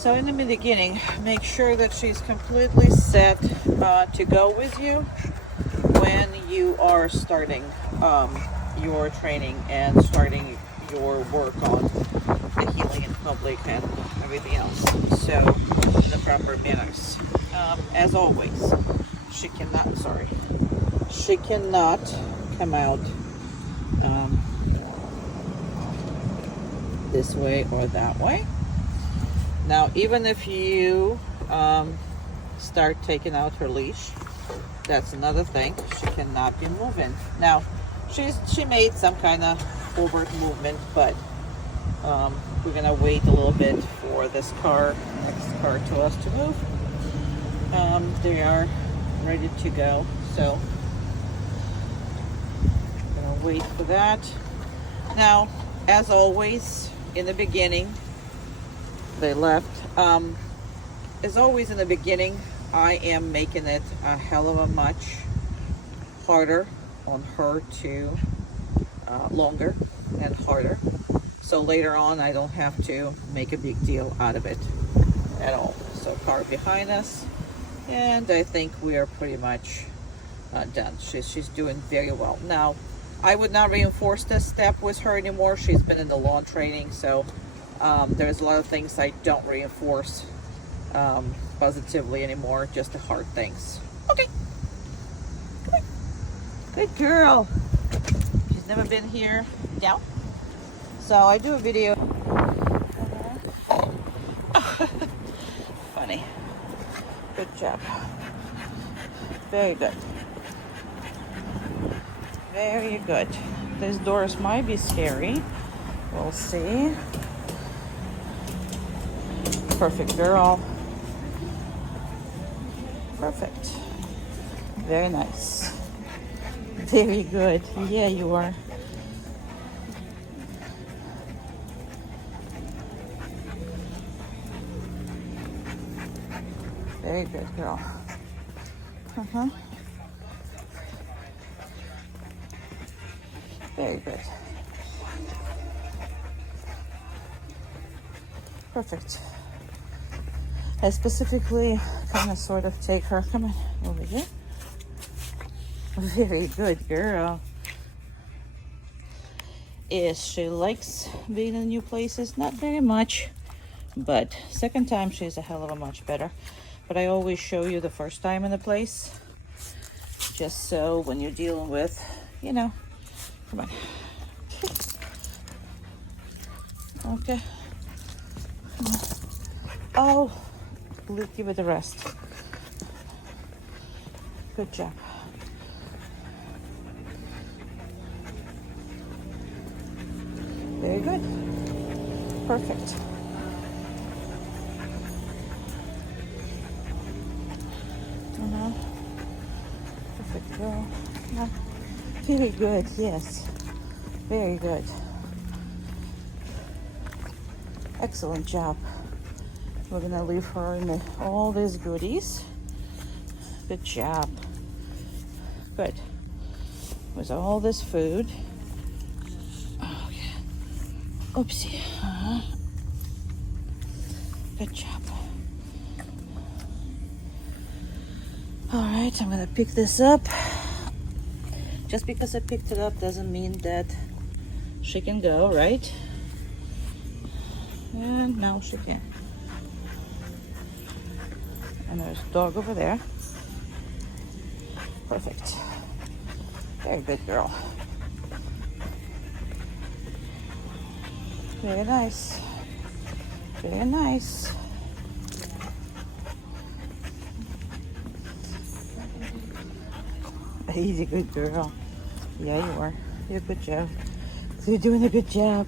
So in the beginning, make sure that she's completely set to go with you when you are starting your training and starting your work on the healing in public and everything else. So in the proper manners. As always, she cannot come out this way or that way. Now, even if you start taking out her leash, that's another thing. She cannot be moving. Now, she made some kind of overt movement, but we're gonna wait a little bit for this next car to us to move. They are ready to go, so I'm gonna wait for that. Now, as always, in the beginning, they left. As always in the beginning, I am making it a hell of a much harder on her to longer and harder. So later on, I don't have to make a big deal out of it at all. So car behind us, and I think we are pretty much done. She's doing very well. Now, I would not reinforce this step with her anymore. She's been in the lawn training, so there's a lot of things I don't reinforce positively anymore, just the hard things. Okay, come on. Good girl. She's never been here. Down. So I do a video. Funny. Good job. Very good. Very good. These doors might be scary. We'll see. Perfect, girl. Perfect. Very nice. Very good. Yeah, you are. Very good, girl. Very good. Perfect. I specifically kind of sort of take her, come on, over here. Very good, girl. Yes, she likes being in new places, not very much, but second time she's a hell of a much better. But I always show you the first time in the place, just so when you're dealing with, you know, come on. Okay. Come on. Oh, give it the rest. Good job. Very good. Perfect. Perfect, girl. Very good, yes. Very good. Excellent job. We're gonna leave her in all these goodies. Good job. Good. With all this food. Okay. Oopsie. Good job. All right, I'm gonna pick this up. Just because I picked it up doesn't mean that she can go, right? And now she can. And there's a dog over there. Perfect. Very good, girl. Very nice. Very nice. Easy, good girl. Yeah, you are. You're a good job. You're doing a good job.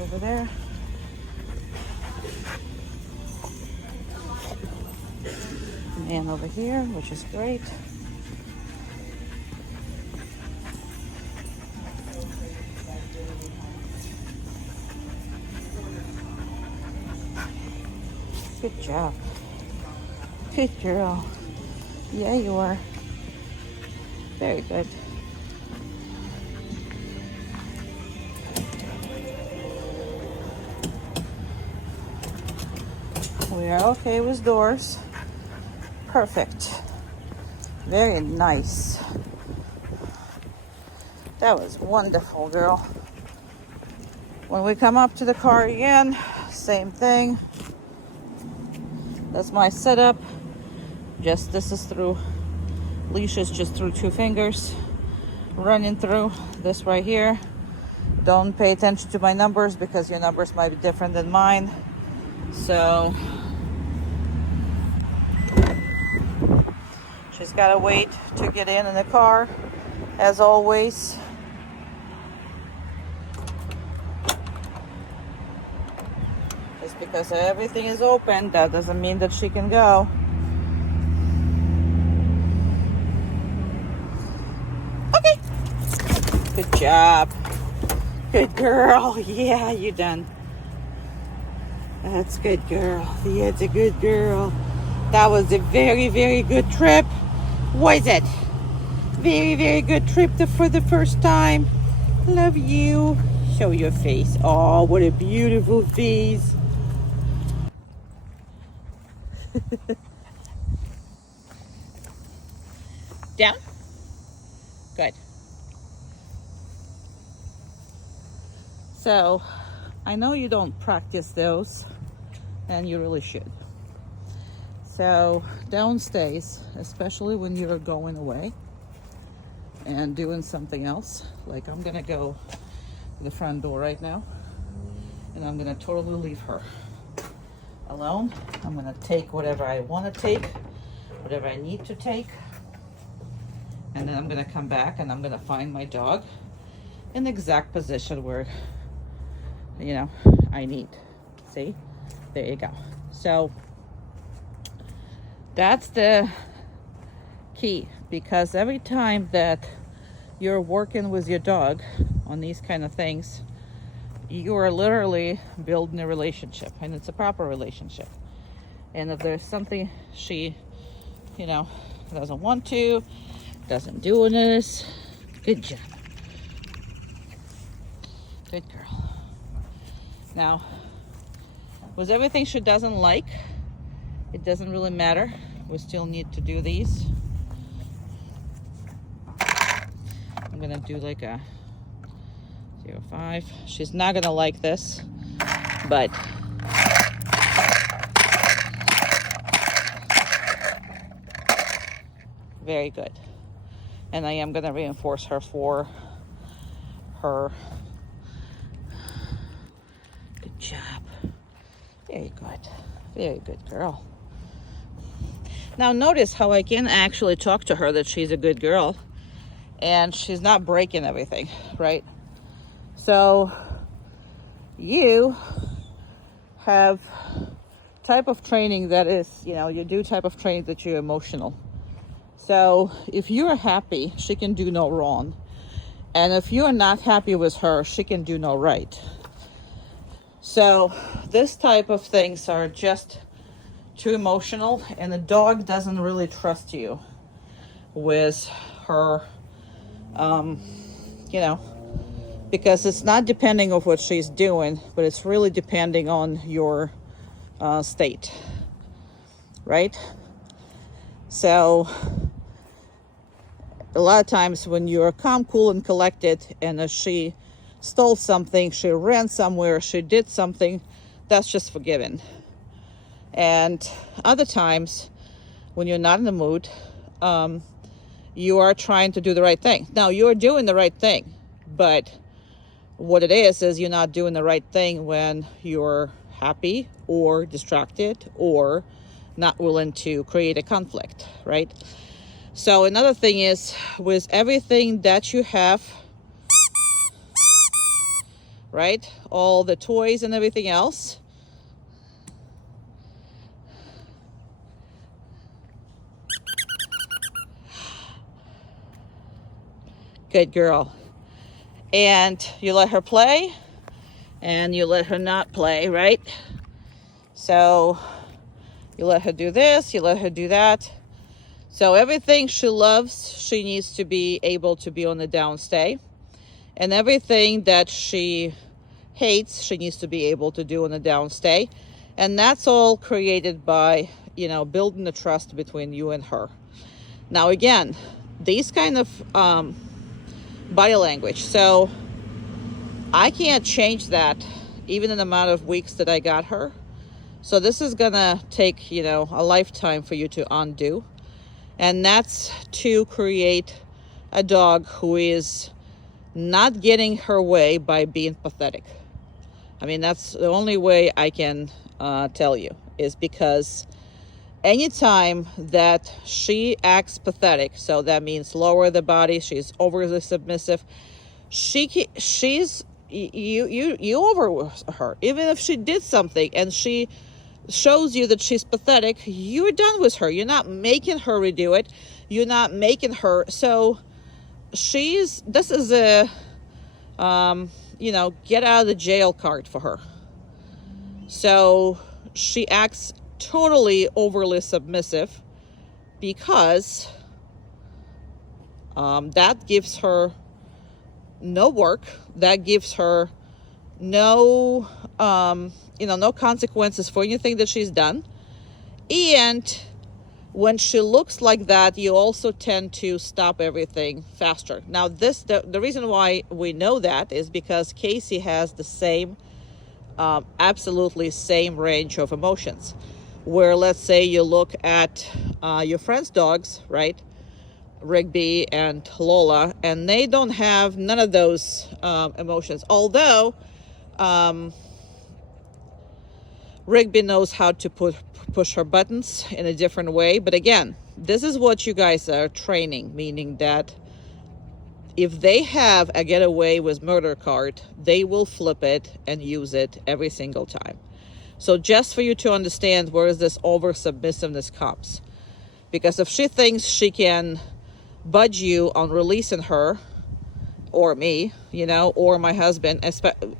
Over there. Man over here, which is great. Good job. Good girl. Yeah, you are. Very good. We are okay with doors. Perfect. Very nice. That was wonderful, girl. When we come up to the car again, same thing. That's my setup. Just this is through, leash is just through 2 fingers. Running through this right here. Don't pay attention to my numbers because your numbers might be different than mine. So she's got to wait to get in the car, as always. Just because everything is open, that doesn't mean that she can go. Okay. Good job. Good girl. Yeah, you done. That's good, girl. Yeah, it's a good girl. That was a very, very good trip. Was it? Very, very good trip for the first time. Love you. Show your face. Oh, what a beautiful face. Down. Good. So, I know you don't practice those, and you really should. So, down stays, especially when you're going away and doing something else. Like I'm gonna go to the front door right now, and I'm gonna totally leave her alone. I'm gonna take whatever I want to take, whatever I need to take, and then I'm gonna come back and I'm gonna find my dog in the exact position where, you know, I need. See? There you go. So that's the key, because every time that you're working with your dog on these kind of things, you are literally building a relationship, and it's a proper relationship. And if there's something she, you know, doesn't want to, doesn't do this, good job. Good girl. Now, with everything she doesn't like, it doesn't really matter. We still need to do these. I'm gonna do like a 0.5. She's not gonna like this, but very good. And I am gonna reinforce her for her. Good job. Very good. Very good girl. Now notice how I can actually talk to her that she's a good girl and she's not breaking everything, right? So you have type of training that is, you know, you do type of training that you're emotional. So if you're happy, she can do no wrong. And if you're not happy with her, she can do no right. So this type of things are just too emotional, and the dog doesn't really trust you with her, you know, because it's not depending on what she's doing, but it's really depending on your state, right? So a lot of times when you're calm, cool, and collected, and if she stole something, she ran somewhere, she did something, that's just forgiven. And other times when you're not in the mood, you are trying to do the right thing. Now you're doing the right thing, but what it is you're not doing the right thing when you're happy or distracted or not willing to create a conflict, right? So another thing is, with everything that you have, right, all the toys and everything else, good girl. And you let her play and you let her not play, right? So You let her do this, you let her do that. So everything she loves, she needs to be able to be on the downstay. And everything that she hates, she needs to be able to do on the downstay. And that's all created by, building the trust between you and her. Now, again, these kind of body language. So I can't change that even in the amount of weeks that I got her. So this is gonna take, a lifetime for you to undo. And that's to create a dog who is not getting her way by being pathetic. I mean, that's the only way I can tell you, is because anytime that she acts pathetic, so that means lower the body, she's overly submissive, she's you over her. Even if she did something and she shows you that she's pathetic, you're done with her. You're not making her redo it. You're not making her. So this is a get out of the jail card for her. So she acts totally overly submissive because that gives her no work. That gives her no no consequences for anything that she's done. And when she looks like that, you also tend to stop everything faster. Now, the reason why we know that is because Casey has the same, absolutely same range of emotions. Where, let's say you look at your friend's dogs, right? Rigby and Lola, and they don't have none of those emotions. Although Rigby knows how to push her buttons in a different way. But again, this is what you guys are training, meaning that if they have a get away with murder card, they will flip it and use it every single time. So just for you to understand where this over submissiveness comes. Because if she thinks she can budge you on releasing her, or me, or my husband,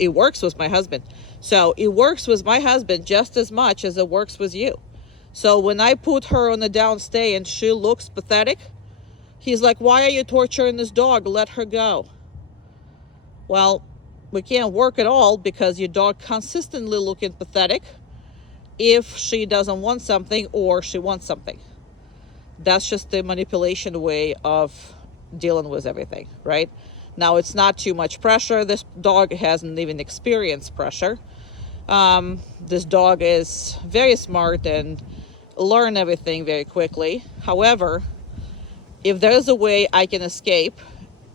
it works with my husband. So it works with my husband just as much as it works with you. So when I put her on the downstay and she looks pathetic, he's like, why are you torturing this dog? Let her go. Well, we can't work at all because your dog consistently looking pathetic if she doesn't want something or she wants something. That's just the manipulation way of dealing with everything, right? Now, it's not too much pressure. This dog hasn't even experienced pressure. This dog is very smart and learn everything very quickly. However, if there's a way I can escape,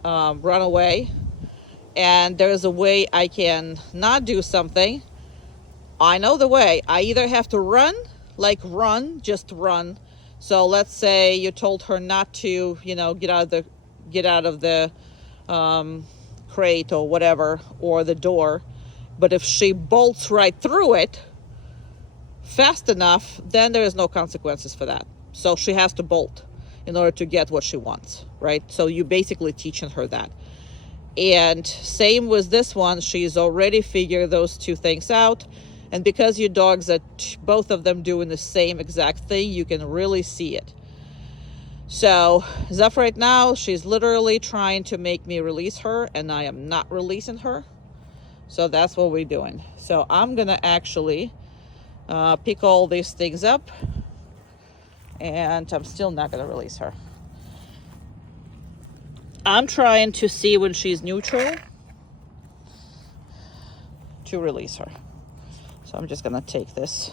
run away, and there's a way I can not do something, I know the way. I either have to run, just run. So let's say you told her not to, get out of the crate or whatever, or the door. But if she bolts right through it fast enough, then there is no consequences for that. So she has to bolt in order to get what she wants, right? So you basically teaching her that. And same with this one, she's already figured those two things out. And because your dogs are both of them doing the same exact thing, you can really see it. So Zeph right now, she's literally trying to make me release her, and I am not releasing her. So that's what we're doing. So I'm gonna actually pick all these things up, and I'm still not gonna release her. I'm trying to see when she's neutral to release her. So I'm just gonna take this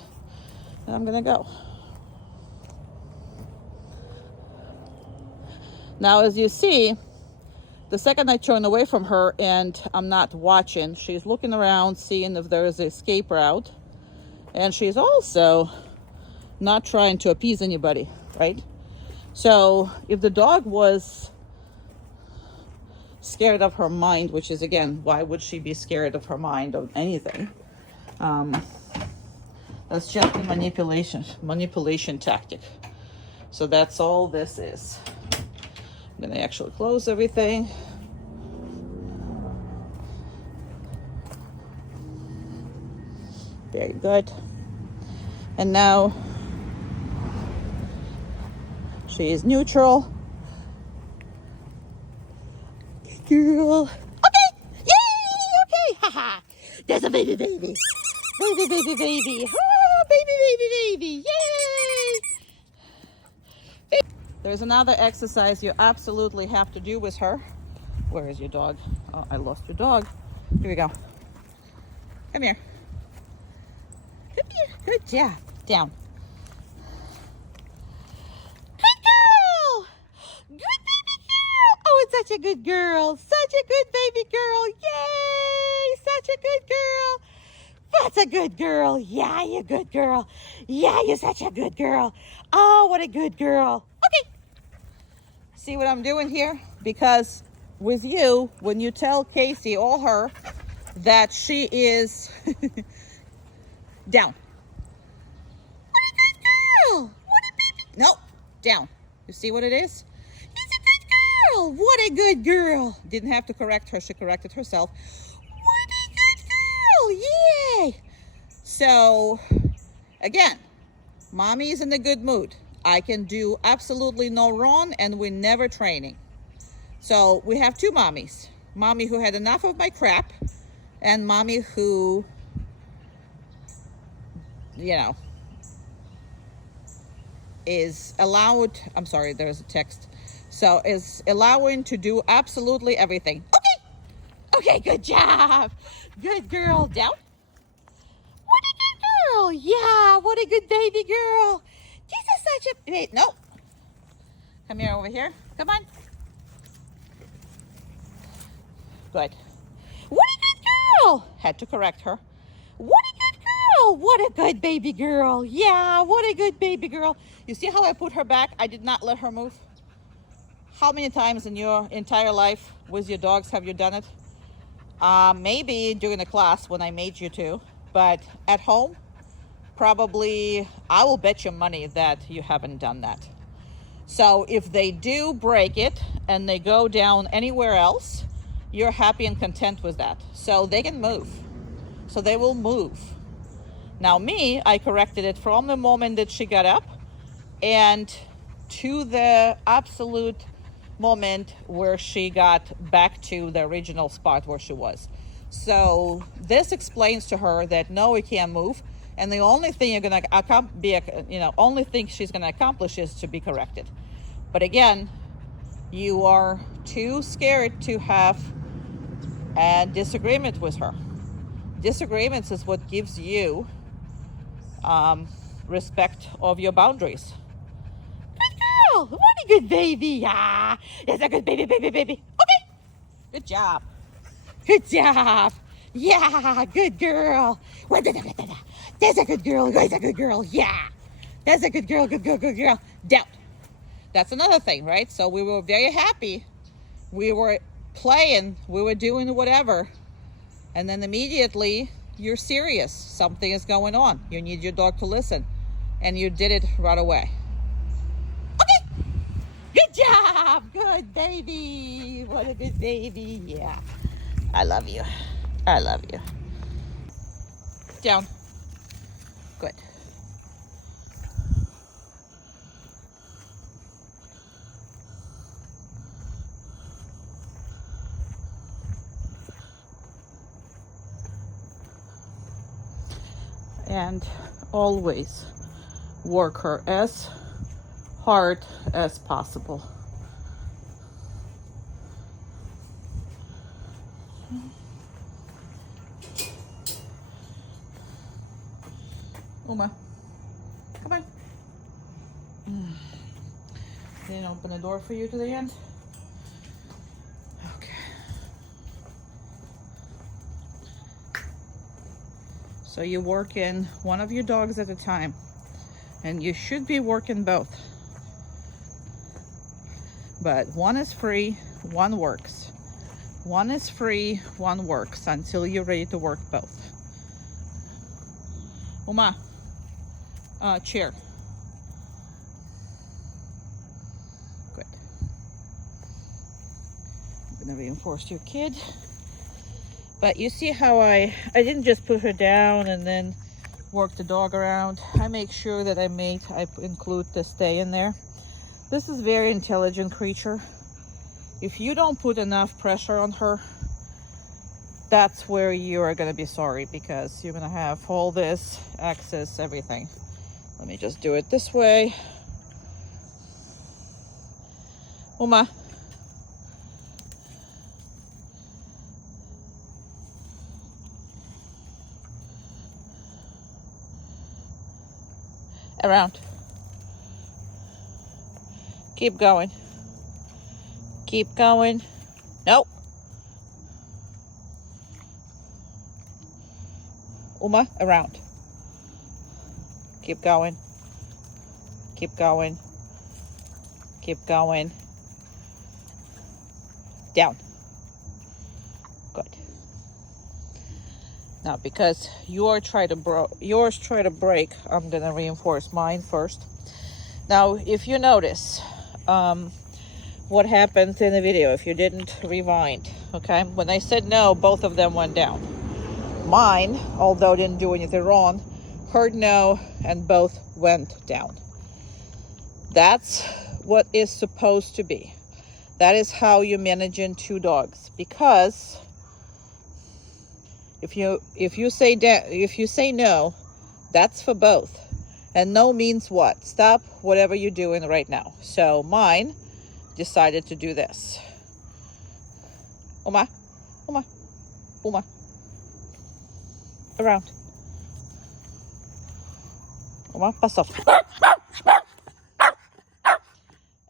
and I'm gonna go. Now, as you see, the second I turn away from her and I'm not watching, she's looking around, seeing if there's an escape route. And she's also not trying to appease anybody, right? So if the dog was scared of her mind, which is, again, why would she be scared of her mind of anything? That's just a manipulation tactic. So that's all this is. I'm going to actually close everything. Very good. And now She is neutral. Girl. Okay. Yay. Okay. Haha. There's a baby. Baby. Oh, baby. Yay. There's another exercise you absolutely have to do with her. Where is your dog? Oh, I lost your dog. Here we go. Come here. Come here. Good job. Down. Such a good girl. Such a good baby girl. Yay! Such a good girl. That's a good girl. Yeah, you're a good girl. Yeah, you're such a good girl. Oh, what a good girl. Okay. See what I'm doing here? Because with you, when you tell Casey or her that she is down. What a good girl. What a baby. No, down. You see what it is? What a good girl. Didn't have to correct her. She corrected herself. What a good girl. Yay. So, again, mommy's in a good mood. I can do absolutely no wrong, and we're never training. So, we have two mommies. Mommy who had enough of my crap, and mommy who, you know, is allowed. I'm sorry, there's a text. So is allowing to do absolutely everything. Okay, good job. Good girl. Down. What a good girl. Yeah, what a good baby girl. This is such a... Wait, no. Come here over here. Come on. Good. What a good girl. Had to correct her. What a good girl. What a good baby girl. Yeah, what a good baby girl. You see how I put her back? I did not let her move. How many times in your entire life with your dogs have you done it? Maybe during the class when I made you to, but at home, probably, I will bet you money that you haven't done that. So if they do break it and they go down anywhere else, you're happy and content with that. So they can move. So they will move. Now me, I corrected it from the moment that she got up and to the absolute moment where she got back to the original spot where she was. So this explains to her that no, we can't move, and the only thing you're gonna only thing she's gonna accomplish is to be corrected. But again, you are too scared to have a disagreement with her. Disagreements is what gives you respect of your boundaries. What a good baby. Yeah, that's a good baby. Okay. Good job. Good job. Yeah, good girl. That's a good girl. That's a good girl. Yeah. That's a good girl. Good girl. Down. That's another thing, right? So we were very happy. We were playing. We were doing whatever. And then immediately you're serious. Something is going on. You need your dog to listen. And you did it right away. Good job. Good baby. What a good baby. Yeah. I love you. I love you. Down. Good. And always work her as hard as possible. Uma, come on. Didn't open the door for you to the end? Okay. So you work in one of your dogs at a time, and you should be working both. But one is free, one works. One is free, one works until you're ready to work both. Uma, chair. Good. I'm gonna reinforce your kid. But you see how I didn't just put her down and then work the dog around. I make sure that I include the stay in there. This is a very intelligent creature. If you don't put enough pressure on her, that's where you are going to be sorry, because you're going to have all this access, everything. Let me just do it this way. Uma. Around. Keep going. Keep going. Nope. Uma, around. Keep going. Keep going. Keep going. Down. Good. Now, because yours try to break, I'm gonna reinforce mine first. Now, if you notice what happened in the video, if you didn't rewind, okay, when I said no, both of them went down. Mine, although didn't do anything wrong, heard no and both went down. That's what is supposed to be. That is how you manage in two dogs, because if you say no, that's for both. And no means what? Stop whatever you're doing right now. So mine decided to do this. Uma, Uma, Uma. Around. Uma, pass off.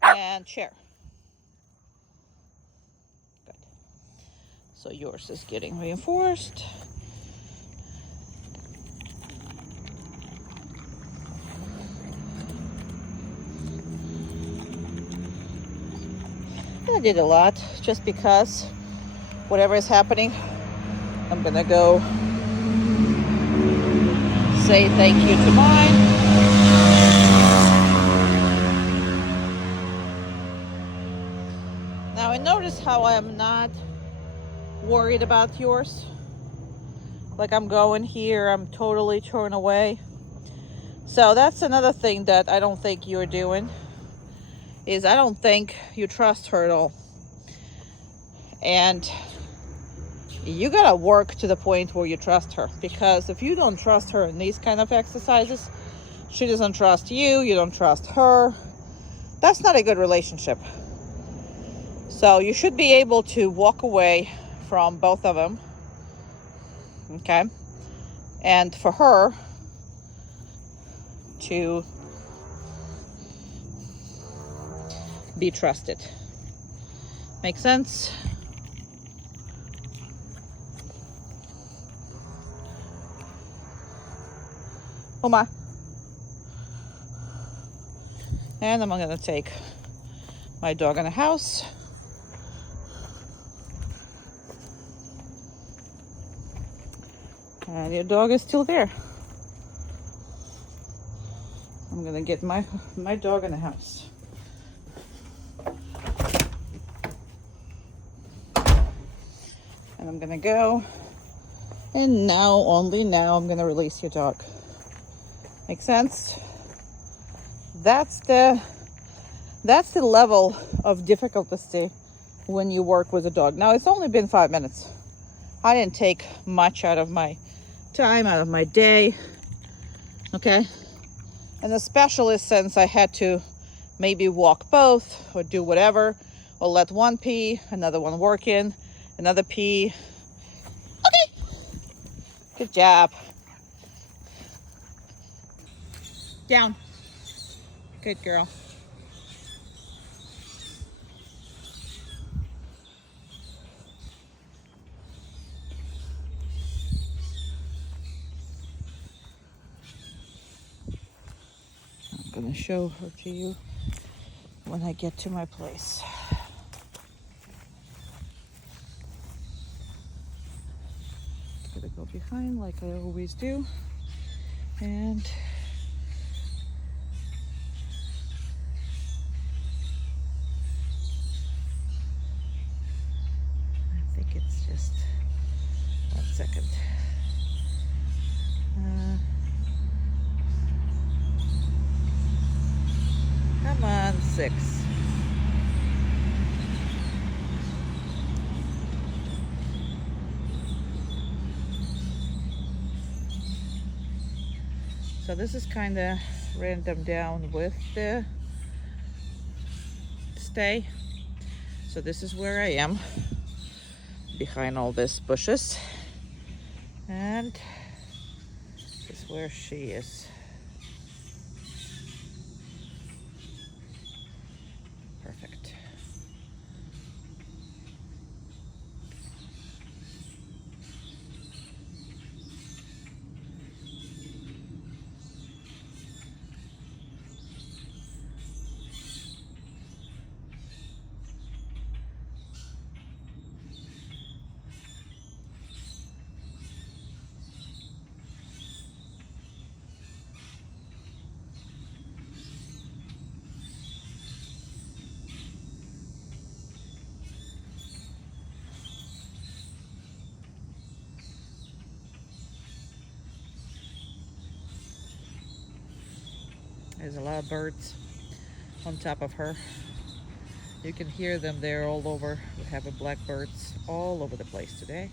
And chair. Good. So yours is getting reinforced. I did a lot just because whatever is happening, I'm gonna go say thank you to mine. Now I notice how I am not worried about yours. Like I'm going here, I'm totally torn away. So that's another thing that I don't think you're doing, is I don't think you trust her at all. And you gotta work to the point where you trust her, because if you don't trust her in these kind of exercises, she doesn't trust you, you don't trust her. That's not a good relationship. So you should be able to walk away from both of them, okay? And for her to be trusted. Make sense? Uma. And I'm gonna take my dog in the house. And your dog is still there. I'm gonna get my dog in the house. And I'm gonna go, and now, only now, I'm gonna release your dog. Make sense? That's the level of difficulty when you work with a dog. Now, it's only been 5 minutes. I didn't take much out of my time, out of my day, okay? And especially since I had to maybe walk both or do whatever, or let one pee, another one work in, another pee. Okay, good job. Down. Good girl. I'm gonna show her to you when I get to my place. Gonna go behind like I always do, and I think it's just 1 second. Come on. 6. So this is kind of random down with the stay. So this is where I am, behind all these bushes. And this is where she is. Perfect. There's a lot of birds on top of her. You can hear them there all over. We have blackbirds all over the place today.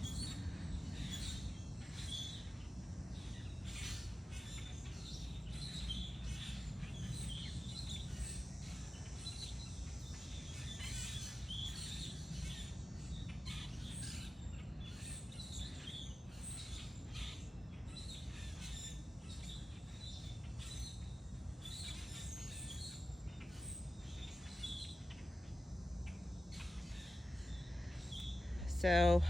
So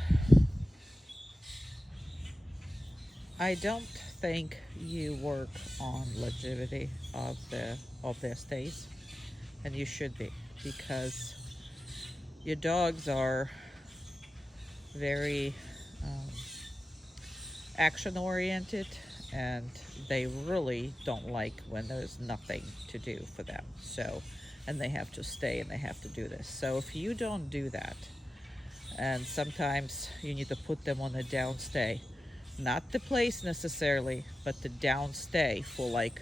I don't think you work on longevity of their stays, and you should be, because your dogs are very action oriented, and they really don't like when there's nothing to do for them. So, and they have to stay and they have to do this. So if you don't do that, and sometimes you need to put them on a downstay, not the place necessarily, but the downstay for like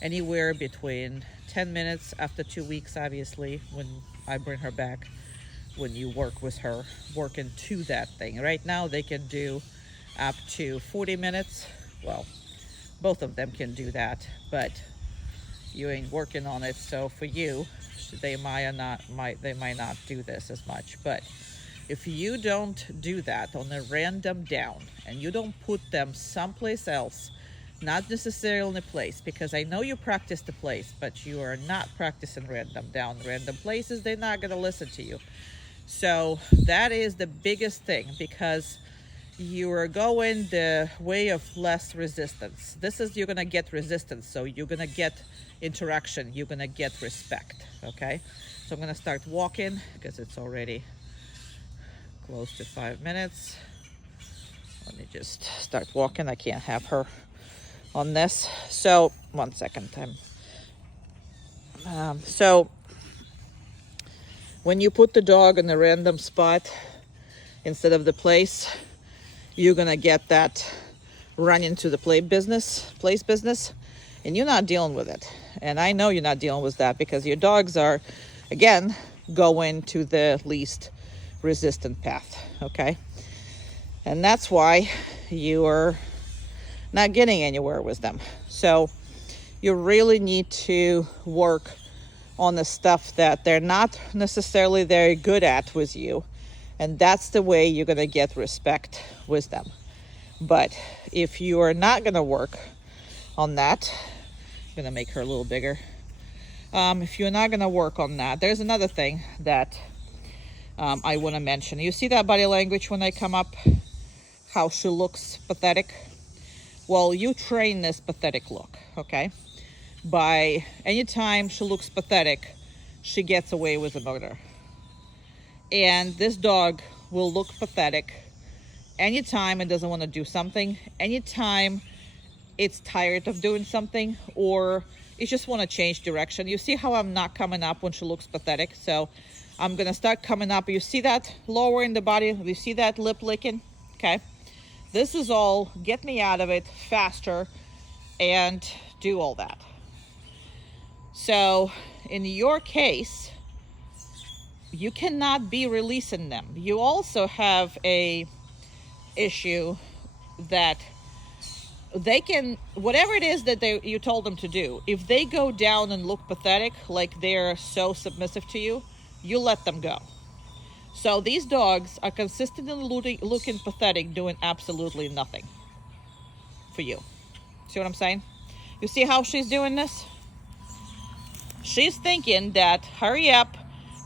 anywhere between 10 minutes after 2 weeks, obviously, when I bring her back, when you work with her, work into that thing. Right now they can do up to 40 minutes. Well, both of them can do that, but you ain't working on it. So for you, they might not do this as much. But if you don't do that on a random down, and you don't put them someplace else, not necessarily in a place, because I know you practice the place, but you are not practicing random down. Random places, they're not going to listen to you. So that is the biggest thing, because you are going the way of less resistance. You're going to get resistance, so you're going to get interaction, you're going to get respect. Okay, so I'm going to start walking because it's already close to 5 minutes. Let me just start walking. I can't have her on this. So 1 second. So when you put the dog in a random spot instead of the place, you're gonna get that run into the place business, and you're not dealing with it. And I know you're not dealing with that, because your dogs are, again, going to the least resistant path. Okay, and that's why you are not getting anywhere with them. So you really need to work on the stuff that they're not necessarily very good at with you, and that's the way you're going to get respect with them. But if you are not going to work on that, I'm going to make her a little bigger. If you're not going to work on that, there's another thing that I want to mention. You see that body language when I come up, how she looks pathetic? Well, you train this pathetic look, okay? By any time she looks pathetic, she gets away with a murder. And this dog will look pathetic anytime it doesn't want to do something, anytime it's tired of doing something, or it just want to change direction. You see how I'm not coming up when she looks pathetic? So I'm going to start coming up. You see that lowering the body? You see that lip licking? Okay. This is all get me out of it faster and do all that. So in your case, you cannot be releasing them. You also have a issue that they can, whatever it is that you told them to do, if they go down and look pathetic, like they're so submissive to you, you let them go. So these dogs are consistently looking pathetic, doing absolutely nothing for you. See what I'm saying? You see how she's doing this? She's thinking that, hurry up,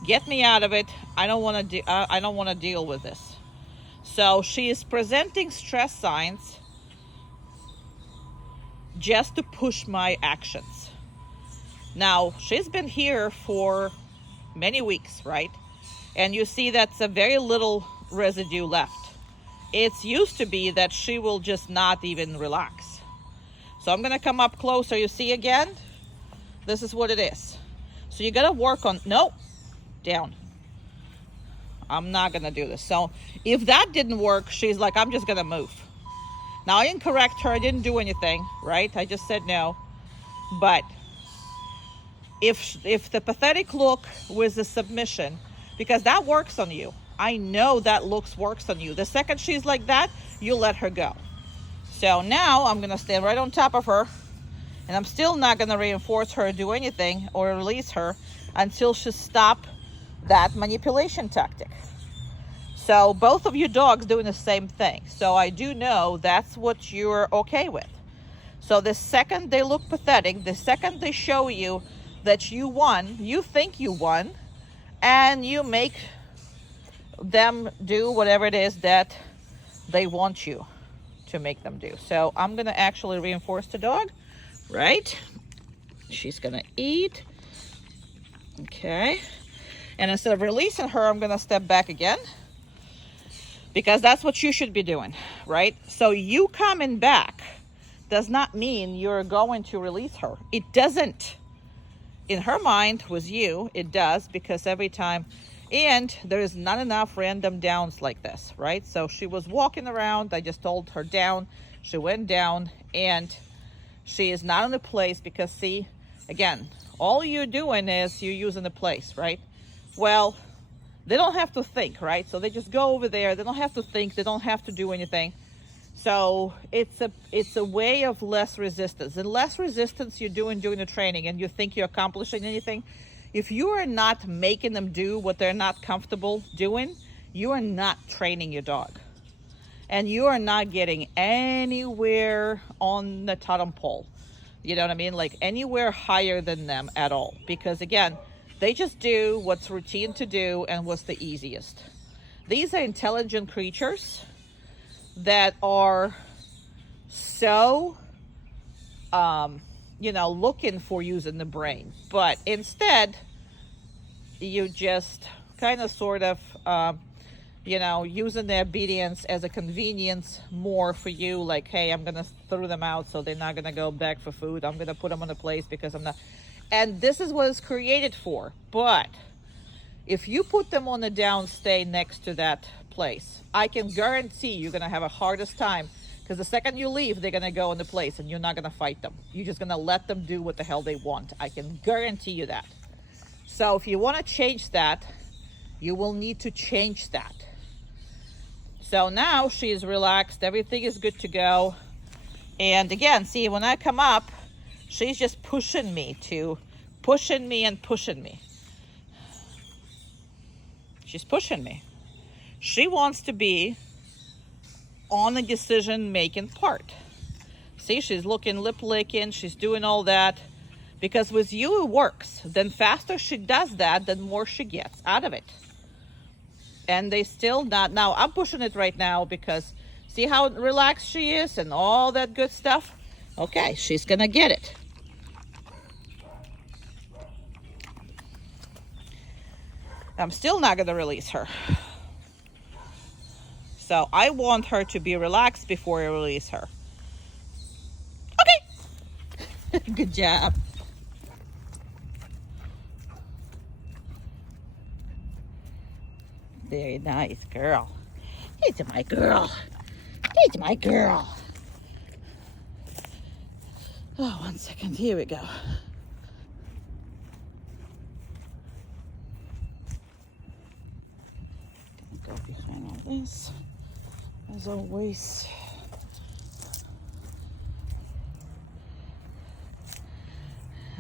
get me out of it. I don't want to deal with this. So she is presenting stress signs just to push my actions. Now, she's been here for many weeks, right? And you see that's a very little residue left. It's used to be that she will just not even relax. So I'm going to come up closer. You see again? This is what it is. So you got to work on, nope, down. I'm not going to do this. So if that didn't work, she's like, I'm just going to move. Now I didn't correct her. I didn't do anything, right? I just said no. But if the pathetic look was a submission, because that works on you. I know that works on you. The second she's like that, you let her go. So now I'm going to stand right on top of her, and I'm still not going to reinforce her or do anything or release her until she stops that manipulation tactic. So both of you dogs doing the same thing. So I do know that's what you're okay with. So the second they look pathetic, the second they show you that you won, you think you won, and you make them do whatever it is that they want you to make them do. So I'm going to actually reinforce the dog, right? She's going to eat. Okay. And instead of releasing her, I'm going to step back again, because that's what you should be doing, right? So you coming back does not mean you're going to release her. It doesn't. In her mind, with you, it does, because every time, and there is not enough random downs like this, right? So she was walking around. I just told her down. She went down, and she is not in the place because, see, again, all you're doing is you're using the place, right? Well, they don't have to think, right? So they just go over there. They don't have to think. They don't have to do anything. So it's a way of less resistance. And less resistance you're doing during the training, and you think you're accomplishing anything. If you are not making them do what they're not comfortable doing, you are not training your dog. And you are not getting anywhere on the totem pole. You know what I mean? Like anywhere higher than them at all. Because again, they just do what's routine to do and what's the easiest. These are intelligent creatures that are so, looking for using the brain. But instead, you just kind of sort of, using the obedience as a convenience more for you. Like, hey, I'm going to throw them out so they're not going to go back for food. I'm going to put them on a place because I'm not. And this is what it's created for. But if you put them on the down, stay next to that place, I can guarantee you're going to have a hardest time, because the second you leave, they're going to go in the place and you're not going to fight them. You're just going to let them do what the hell they want. I can guarantee you that. So if you want to change that, you will need to change that. So now she is relaxed. Everything is good to go. And again, see, when I come up, she's just pushing me and pushing me. She's pushing me. She wants to be on the decision-making part. See, she's looking, lip licking, she's doing all that. Because with you, it works. Then faster she does that, then more she gets out of it. And they still not. Now, I'm pushing it right now because see how relaxed she is and all that good stuff? Okay, she's going to get it. I'm still not going to release her. So I want her to be relaxed before I release her. Okay. Good job. Very nice girl. It's my girl. It's my girl. Oh, 1 second. Here we go. this, as always.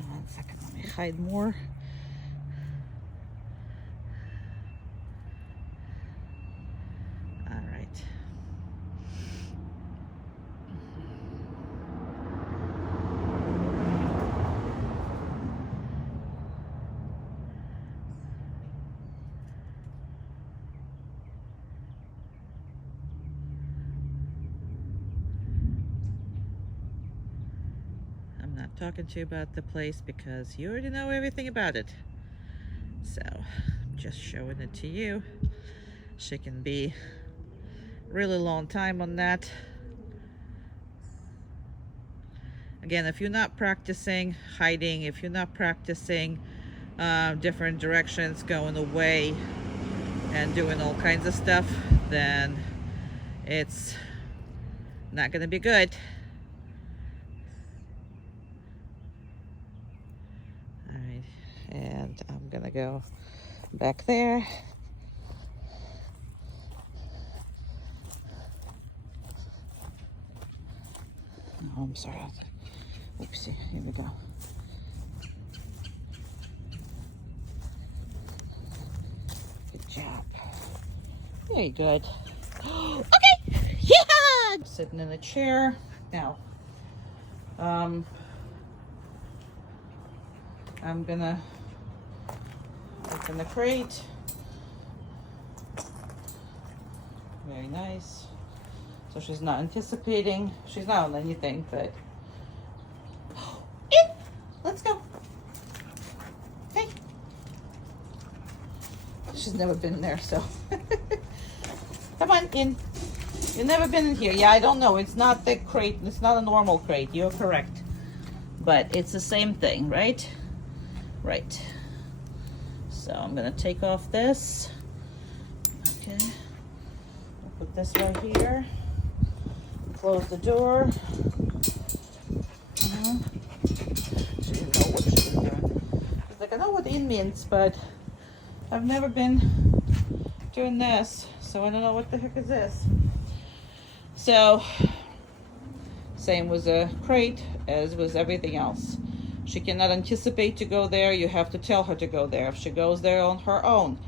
One second, let me hide more. All right. I'm not talking to you about the place because you already know everything about it. So I'm just showing it to you. She can be really long time on that. Again, if you're not practicing hiding, if you're not practicing different directions, going away and doing all kinds of stuff, then it's not gonna be good. All right, and I'm gonna go back there. Oh, I'm sorry. Oopsie, here we go. Good job. Very good. Okay, yeah! I'm sitting in a chair. Now, I'm gonna open the crate. Very nice. So she's not anticipating, she's not on anything, but in! Let's go. Hey. She's never been there, so. Come on, in. You've never been in here. Yeah, I don't know. It's not the crate. It's not a normal crate. You're correct. But it's the same thing, right? Right. So I'm going to take off this. Okay. I'll put this right here. Close the door. She didn't know what she was doing. She's like, I know what in means, but I've never been doing this, so I don't know what the heck is this. So, same with a crate as with everything else. She cannot anticipate to go there. You have to tell her to go there. If she goes there on her own.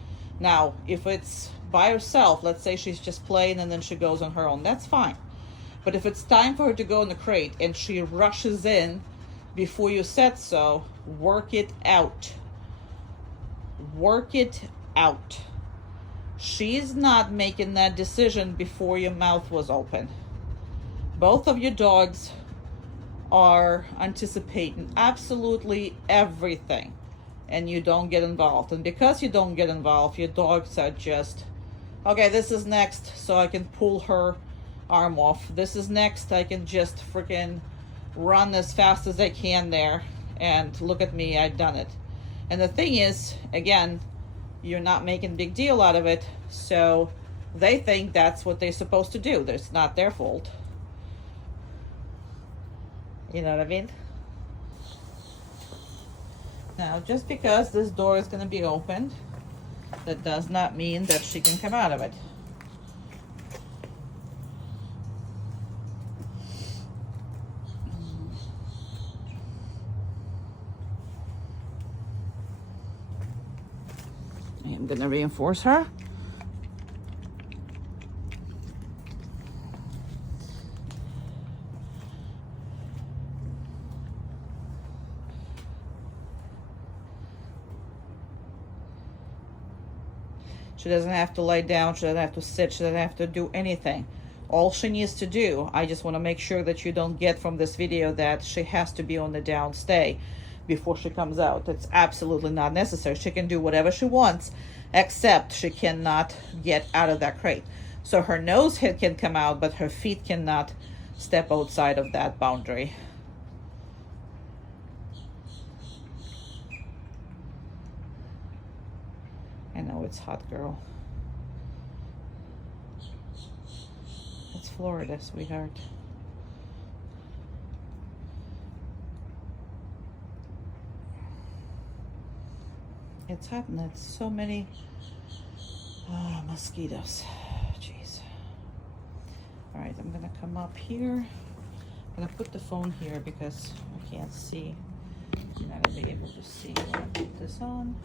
Now, if it's by herself, let's say she's just playing and then she goes on her own, that's fine. But if it's time for her to go in the crate and she rushes in before you said so, work it out. Work it out. She's not making that decision before your mouth was open. Both of your dogs are anticipating absolutely everything, and you don't get involved. And because you don't get involved, your dogs are just, okay, this is next, so I can pull her arm off. This is next, I can just freaking run as fast as I can there, and look at me, I've done it. And the thing is, again, you're not making a big deal out of it, so they think that's what they're supposed to do. It's not their fault. You know what I mean? Now, just because this door is going to be opened, that does not mean that she can come out of it. I'm going to reinforce her. She doesn't have to lay down, she doesn't have to sit, she doesn't have to do anything. All she needs to do, I just want to make sure that you don't get from this video that she has to be on the down stay before she comes out. It's absolutely not necessary. She can do whatever she wants, except she cannot get out of that crate. So her nose head can come out, but her feet cannot step outside of that boundary. I know it's hot, girl. It's Florida, sweetheart. It's hot and it's so many mosquitoes. Jeez. All right, I'm gonna come up here. I'm gonna put the phone here because I can't see. You're not gonna be able to see when I put this on.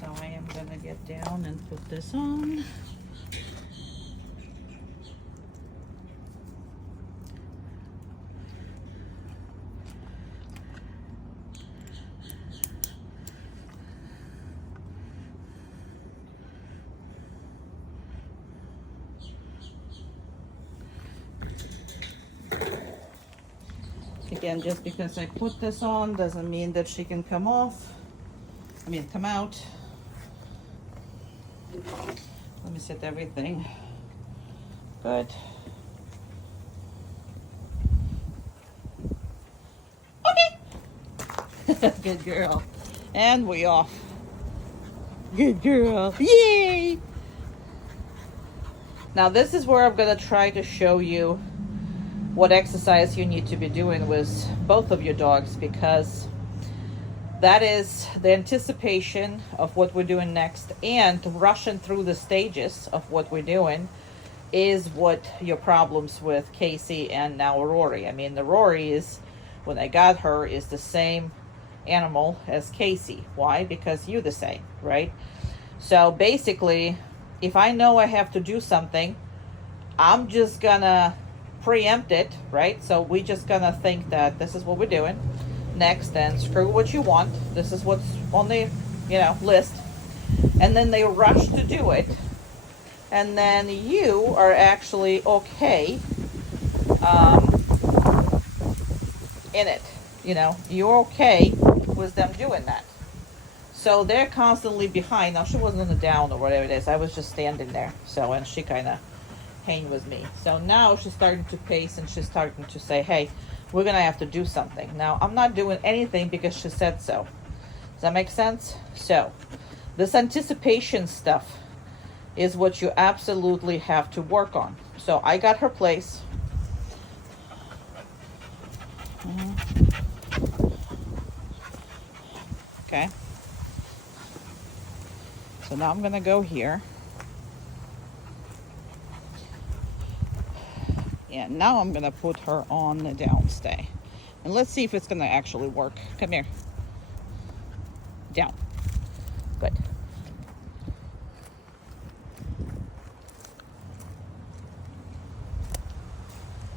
So I am gonna get down and put this on. Again, just because I put this on doesn't mean that she can come off. Come out. Let me set everything good. Okay. Good girl. And we off. Good girl. Yay! Now this is where I'm gonna try to show you what exercise you need to be doing with both of your dogs, because that is the anticipation of what we're doing next, and rushing through the stages of what we're doing is what your problems with Casey and now Rory. The Rory is, when I got her, is the same animal as Casey. Why? Because you're the same, right? So basically, if I know I have to do something, I'm just gonna preempt it, right? So we just gonna think that this is what we're doing next, and screw what you want. This is what's on the list, and then they rush to do it, and then you are actually okay in it. You're okay with them doing that. So they're constantly behind. Now she wasn't on the down or whatever it is. I was just standing there. So, and she kind of hang with me. So now she's starting to pace, and she's starting to say, hey, we're gonna have to do something. Now I'm not doing anything because she said so. Does that make sense? So this anticipation stuff is what you absolutely have to work on. So I got her place. Okay. So now I'm gonna go here. And now I'm gonna put her on the downstay. And let's see if it's gonna actually work. Come here. Down. Good.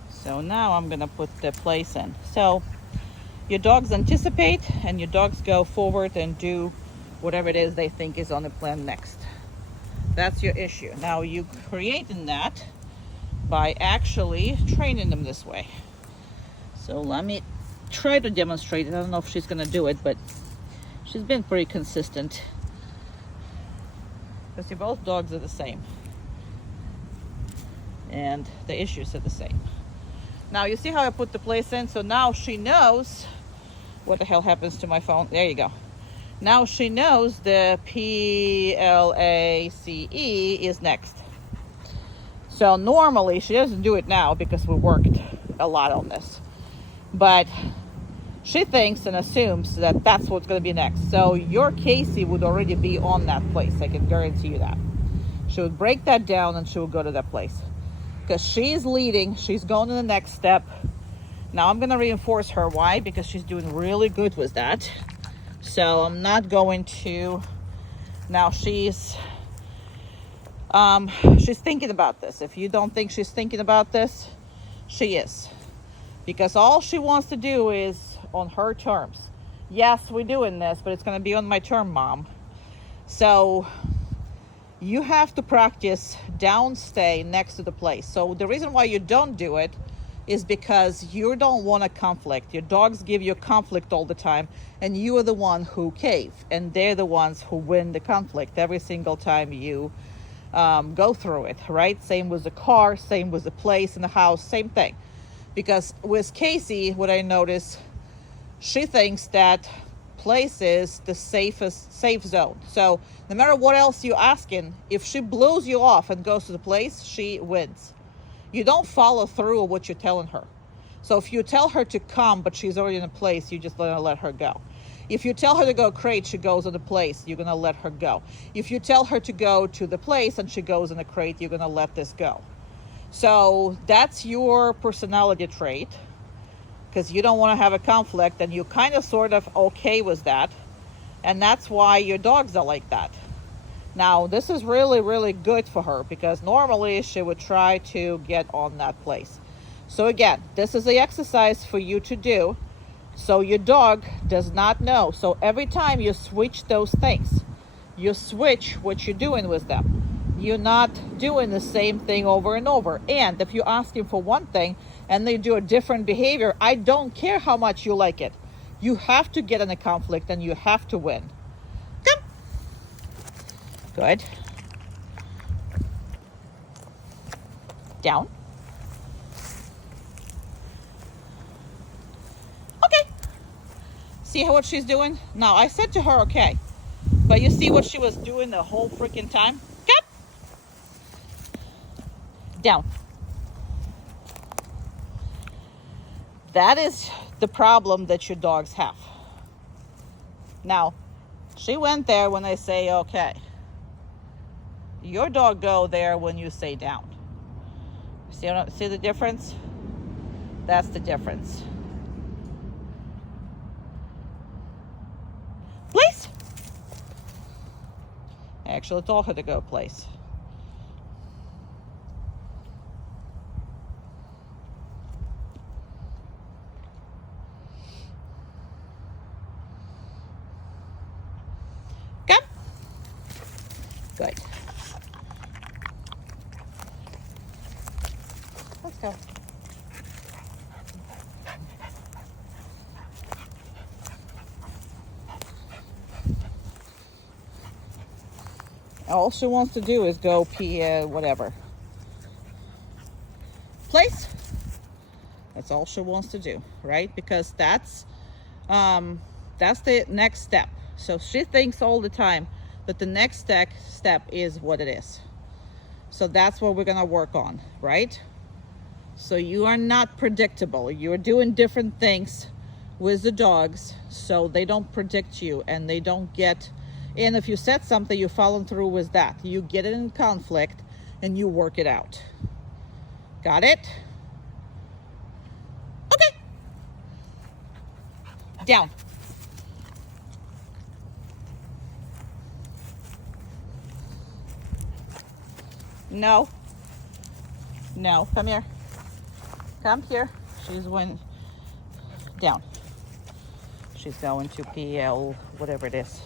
So now I'm gonna put the place in. So your dogs anticipate, and your dogs go forward and do whatever it is they think is on the plan next. That's your issue. Now you creating that by actually training them this way. So let me try to demonstrate it. I don't know if she's gonna do it, but she's been pretty consistent. Because your both dogs are the same. And the issues are the same. Now you see how I put the place in? So now she knows what the hell happens to my phone. There you go. Now she knows the PLACE is next. So normally she doesn't do it now because we worked a lot on this. But she thinks and assumes that that's what's going to be next. So your Casey would already be on that place. I can guarantee you that. She would break that down and she would go to that place. Because she's leading. She's going to the next step. Now I'm going to reinforce her. Why? Because she's doing really good with that. So I'm not going to... Now she's thinking about this. If you don't think she's thinking about this, she is. Because all she wants to do is on her terms. Yes, we're doing this, but it's going to be on my term, Mom. So you have to practice downstay next to the place. So the reason why you don't do it is because you don't want a conflict. Your dogs give you conflict all the time, and you are the one who cave, and they're the ones who win the conflict every single time you go through it, right? Same with the car, same with the place in the house, same thing. Because with Casey, what I notice, she thinks that place is the safe zone. So no matter what else you're asking, if she blows you off and goes to the place, she wins. You don't follow through on what you're telling her. So if you tell her to come, but she's already in a place, you're just gonna let her go. If you tell her to go crate, she goes in the place, you're gonna let her go. If you tell her to go to the place and she goes in the crate, you're gonna let this go. So that's your personality trait, because you don't want to have a conflict, and you kind of sort of okay with that. And that's why your dogs are like that. Now, this is really, really good for her, because normally she would try to get on that place. So again, this is the exercise for you to do, so your dog does not know. So every time you switch those things, you switch what you're doing with them. You're not doing the same thing over and over. And if you ask him for one thing and they do a different behavior, I don't care how much you like it. You have to get in a conflict and you have to win. Come. Good. Down. Okay. See what she's doing? Now, I said to her, okay. But you see what she was doing the whole freaking time? Come. Down. That is the problem that your dogs have. Now, she went there when I say okay. Your dog go there when you say down. See the difference? That's the difference. Place. I actually told her to go place. Come. Good. Let's go. All she wants to do is go pee, whatever. Place. That's all she wants to do, right? Because that's the next step. So she thinks all the time that the next step is what it is. So that's what we're gonna work on, right? So you are not predictable. You're doing different things with the dogs so they don't predict you and they don't get, and if you said something, you follow through with that. You get it in conflict and you work it out. Got it? Okay. Down. No. No. Come here. Come here. She's going down. She's going to PL, whatever it is.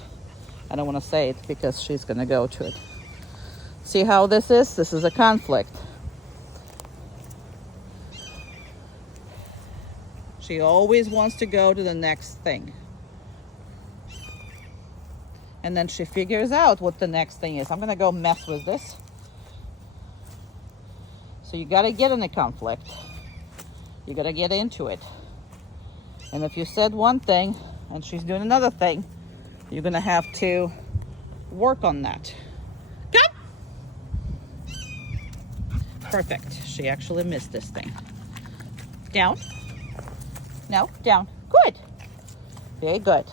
I don't want to say it because she's going to go to it. See how this is? This is a conflict. She always wants to go to the next thing. And then she figures out what the next thing is. I'm going to go mess with this. So you got to get in a conflict. You got to get into it. And if you said one thing and she's doing another thing, you're going to have to work on that. Come. Perfect. She actually missed this thing. Down. No, down. Good. Very good.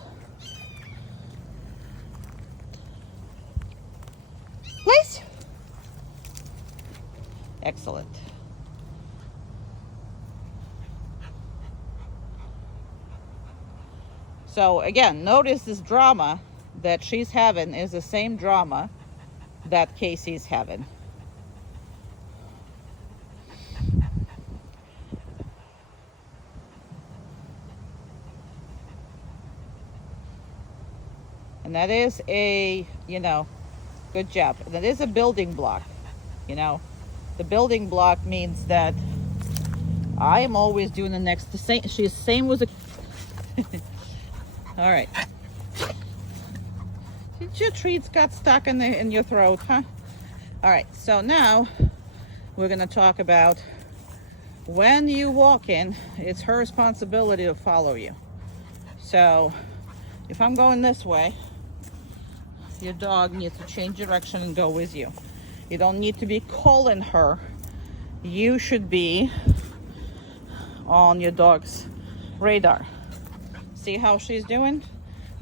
Place. Excellent. So again, notice this drama that she's having is the same drama that Casey's having. And that is a, good job. That is a building block, The building block means that I am always doing the same. She's same with a... All right. Your treats got stuck in your throat, huh? All right, so now we're going to talk about when you walk in, it's her responsibility to follow you. So if I'm going this way, your dog needs to change direction and go with you. You don't need to be calling her. You should be on your dog's radar. See how she's doing?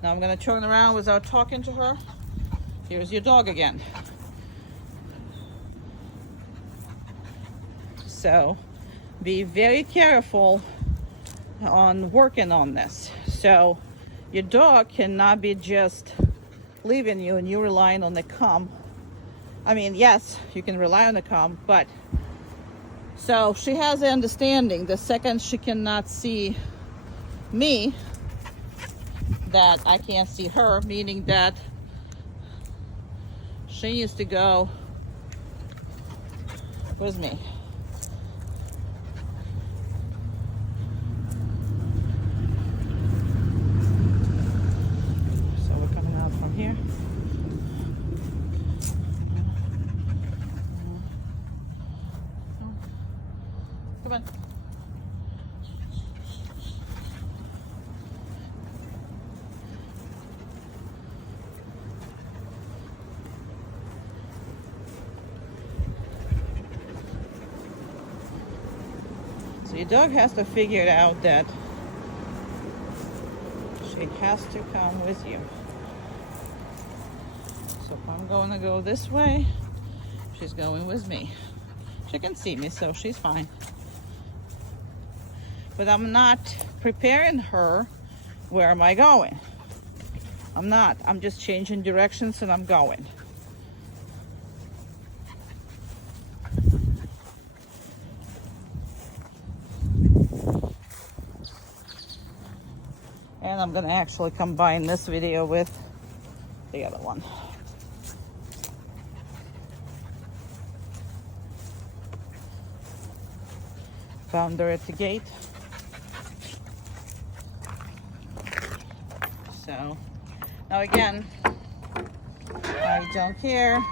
Now I'm going to turn around without talking to her. Here's your dog again. So be very careful on working on this. So your dog cannot be just leaving you and you relying on the calm. I mean, yes, you can rely on the calm, but so she has the understanding the second she cannot see me, that I can't see her, meaning that she needs to go with me. So we're coming out from here. Come on. So your dog has to figure it out that she has to come with you. So if I'm going to go this way, she's going with me. She can see me, so she's fine. But I'm not preparing her. Where am I going? I'm not. I'm just changing directions and I'm going. And I'm gonna actually combine this video with the other one. Found her at the gate. So now again, I don't care.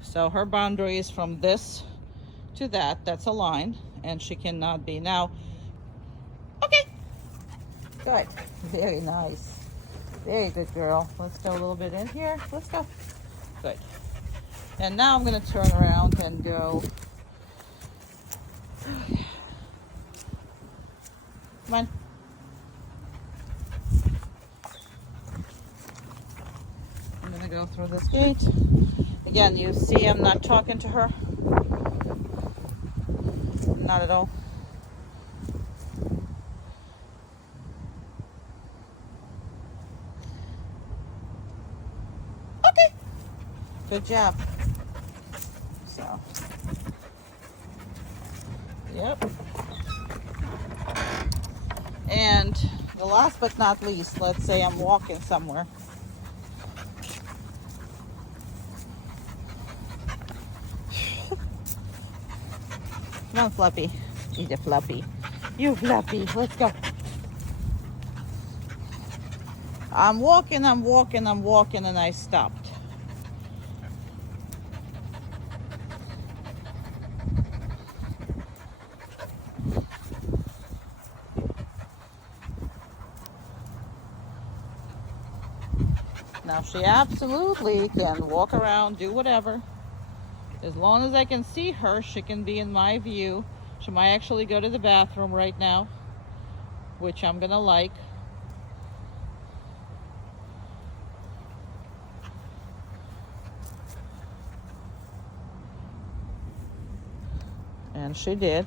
So her boundary is from this to that. That's a line, and she cannot be now. Okay, good, very nice, very good girl. Let's go a little bit in here. Let's go. Good. And now I'm going to turn around and go. Come on. I'm going to go through this gate. Again, you see I'm not talking to her. Not at all. Okay. Good job. So. Yep. And the last but not least, let's say I'm walking somewhere. Come on, Fluffy. Eat a Fluffy. You Fluffy. Let's go. I'm walking, and I stopped. Now she absolutely can walk around, do whatever. As long as I can see her, she can be in my view. She might actually go to the bathroom right now, which I'm gonna like. And she did.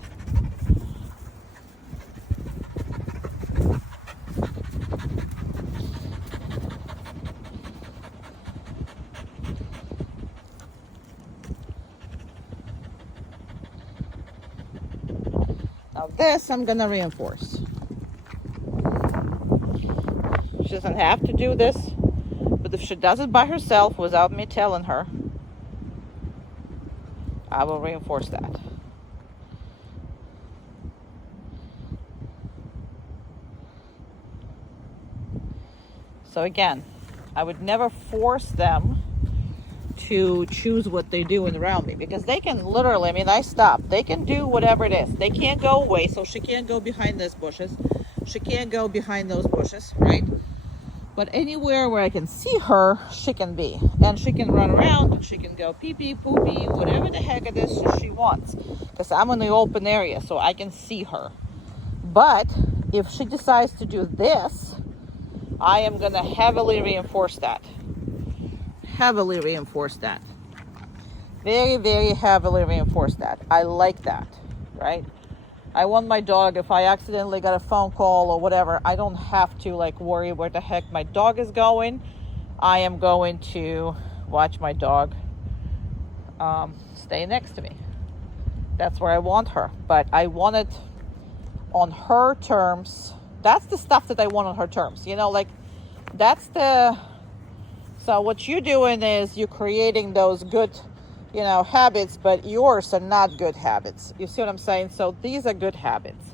Now this I'm gonna reinforce. She doesn't have to do this, but if she does it by herself without me telling her, I will reinforce that. So again, I would never force them to choose what they do around me, because they can literally, I mean, I stopped. They can do whatever it is. They can't go away, so she can't go behind those bushes. She can't go behind those bushes, right? But anywhere where I can see her, she can be. And she can run around, and she can go pee-pee, poopy, whatever the heck it is she wants. Because I'm in the open area, so I can see her. But if she decides to do this, I am going to heavily reinforce that. heavily reinforce that. Very, very heavily reinforce that. I like that, right? I want my dog, if I accidentally got a phone call or whatever, I don't have to like worry where the heck my dog is going. I am going to watch my dog stay next to me. That's where I want her. But I want it on her terms. That's the stuff that I want on her terms. You know, like that's the... So what you're doing is you're creating those good, you know, habits, but yours are not good habits. You see what I'm saying? So these are good habits.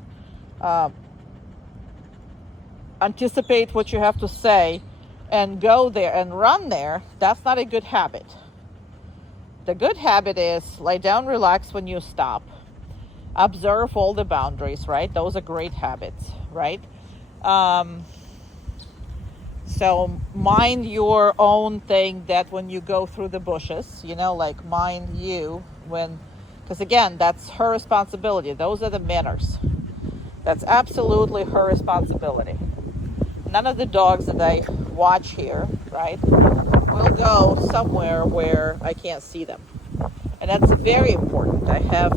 Anticipate what you have to say and go there and run there. That's not a good habit. The good habit is lie down, relax when you stop. Observe all the boundaries, right? Those are great habits, right? So mind your own thing that when you go through the bushes, you know, like mind you when, because again, that's her responsibility. Those are the manners. That's absolutely her responsibility. None of the dogs that I watch here, right, will go somewhere where I can't see them. And that's very important. I have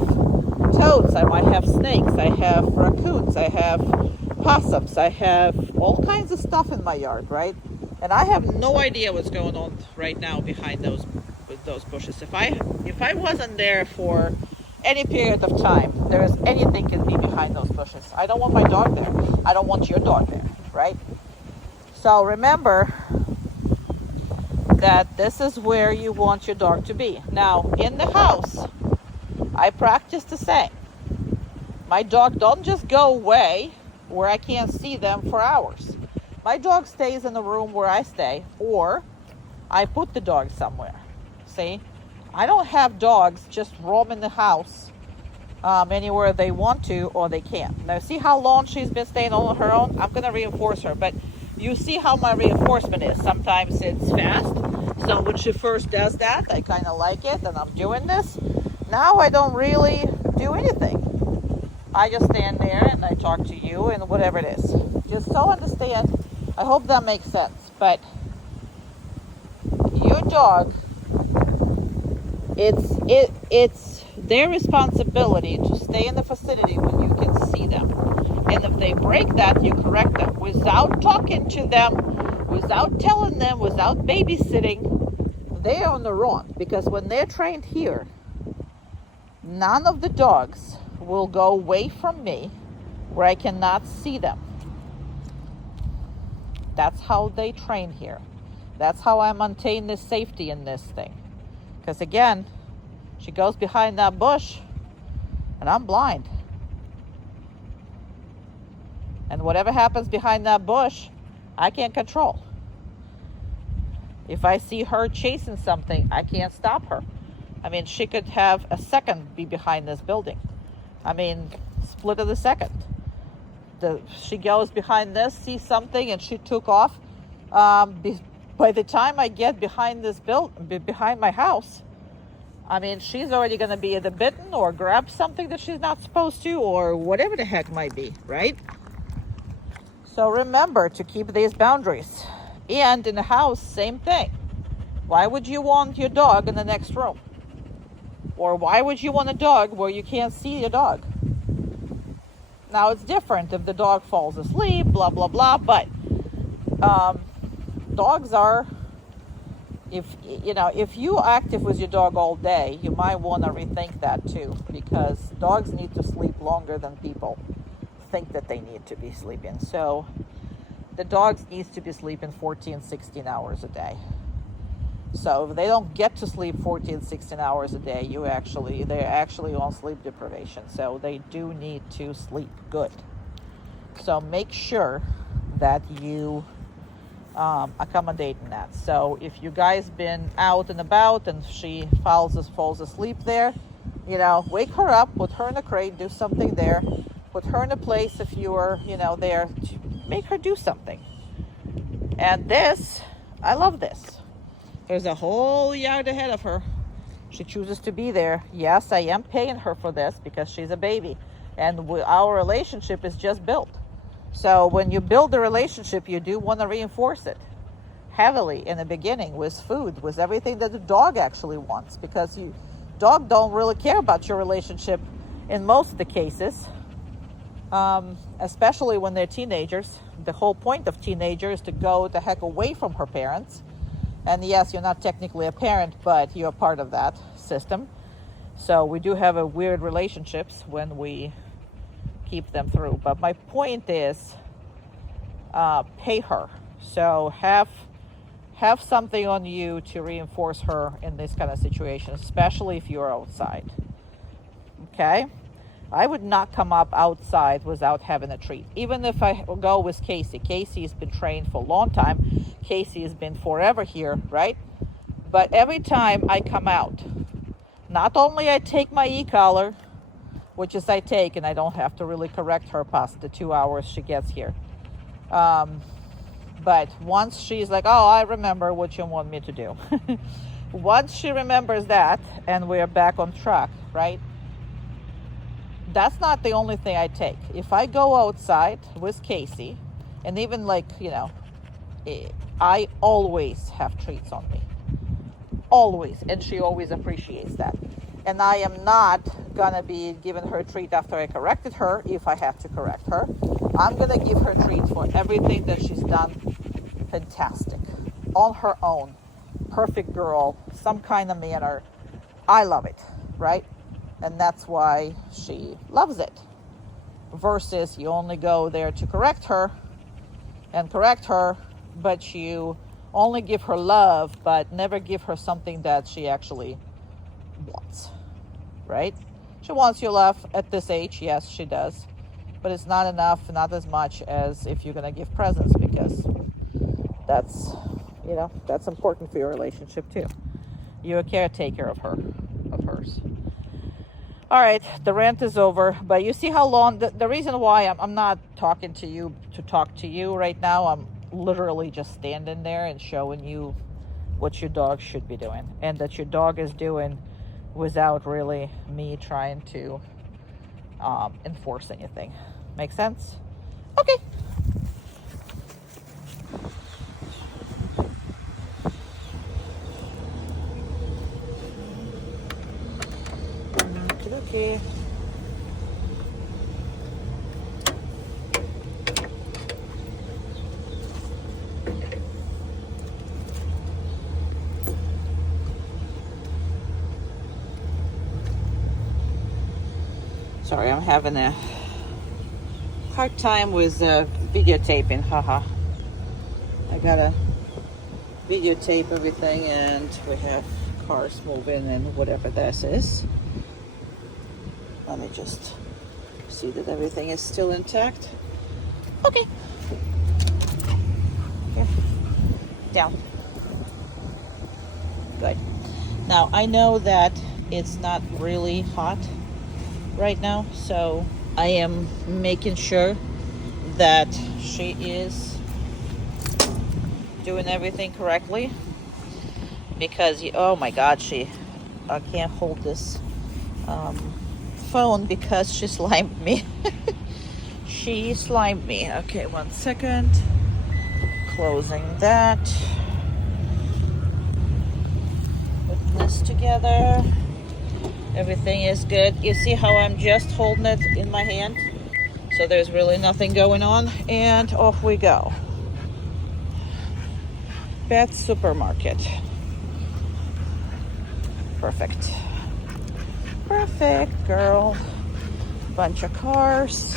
toads, I might have snakes, I have raccoons, I have possums, I have all kinds of stuff in my yard, right? And I have no idea what's going on right now behind those bushes. If I wasn't there for any period of time, there's anything can be behind those bushes. I don't want my dog there. I don't want your dog there, right? So remember that this is where you want your dog to be. Now, in the house, I practice the same. My dog don't just go away where I can't see them for hours. My dog stays in the room where I stay, or I put the dog somewhere. See? I don't have dogs just roaming the house anywhere they want to or they can't. Now, see how long she's been staying on her own? I'm going to reinforce her, but you see how my reinforcement is. Sometimes it's fast. So when she first does that, I kind of like it, and I'm doing this. Now I don't really do anything. I just stand there and I talk to you and whatever it is. Just so understand. I hope that makes sense. But your dog, it's their responsibility to stay in the vicinity when you can see them. And if they break that, you correct them without talking to them, without telling them, without babysitting. They're on the run, because when they're trained here, none of the dogs will go away from me where I cannot see them. That's how they train here. That's how I maintain the safety in this thing. Because again, she goes behind that bush and I'm blind. And whatever happens behind that bush, I can't control. If I see her chasing something, I can't stop her. I mean, she could have a second be behind this building. I mean, split of the second. She goes behind this, sees something, and she took off. By the time I get behind this behind my house, I mean, she's already going to be either bitten or grab something that she's not supposed to, or whatever the heck might be, right? So remember to keep these boundaries. And in the house, same thing. Why would you want your dog in the next room? Or why would you want a dog where you can't see your dog? Now, it's different if the dog falls asleep, blah, blah, blah. But dogs are, if you're active with your dog all day, you might want to rethink that too. Because dogs need to sleep longer than people think that they need to be sleeping. So the dogs needs to be sleeping 14, 16 hours a day. So if they don't get to sleep 14, 16 hours a day, they're actually on sleep deprivation. So they do need to sleep good. So make sure that you accommodate in that. So if you guys been out and about and she falls asleep there, wake her up, put her in a crate, do something there, put her in a place if you are, there, to make her do something. And this, I love this. There's a whole yard ahead of her. She chooses to be there. Yes, I am paying her for this because she's a baby. And our relationship is just built. So when you build a relationship, you do want to reinforce it. heavily in the beginning with food, with everything that the dog actually wants, because dog don't really care about your relationship in most of the cases, especially when they're teenagers. The whole point of teenager is to go the heck away from her parents. And yes, you're not technically a parent, but you're part of that system. So we do have a weird relationships when we keep them through. But my point is, pay her. So have something on you to reinforce her in this kind of situation, especially if you're outside. Okay? I would not come up outside without having a treat. Even if I go with Casey. Casey has been trained for a long time. Casey has been forever here, right? But every time I come out, not only I take my e-collar, which is I take, and I don't have to really correct her past the 2 hours she gets here. But once she's like, oh, I remember what you want me to do. Once she remembers that, and we're back on track, right? That's not the only thing I take. If I go outside with Casey, and even like, I always have treats on me. Always. And she always appreciates that. And I am not gonna be giving her a treat after I corrected her, if I have to correct her. I'm gonna give her treats for everything that she's done fantastic. On her own. Perfect girl. Some kind of manner. I love it, right? And that's why she loves it. Versus you only go there to correct her, but you only give her love, but never give her something that she actually wants, right? She wants your love at this age, yes, she does. But it's not enough, not as much as if you're gonna give presents, because that's important for your relationship too. You're a caretaker of hers. All right, the rant is over, but you see how long, the reason why I'm not talking to you to talk to you right now, I'm literally just standing there and showing you what your dog should be doing, and that your dog is doing without really me trying to enforce anything. Make sense? Okay. Okay. Sorry, I'm having a hard time with videotaping. Haha. I gotta videotape everything, and we have cars moving and whatever this is. Let me just see that everything is still intact. Okay. Here. Down. Good. Now, I know that it's not really hot right now, so I am making sure that she is doing everything correctly, because, oh my God, I can't hold this phone because she slimed me. She slimed me. Okay, 1 second. Closing that. Putting this together. Everything is good. You see how I'm just holding it in my hand? So there's really nothing going on. And off we go. Pet supermarket. Perfect. Perfect, girl. Bunch of cars.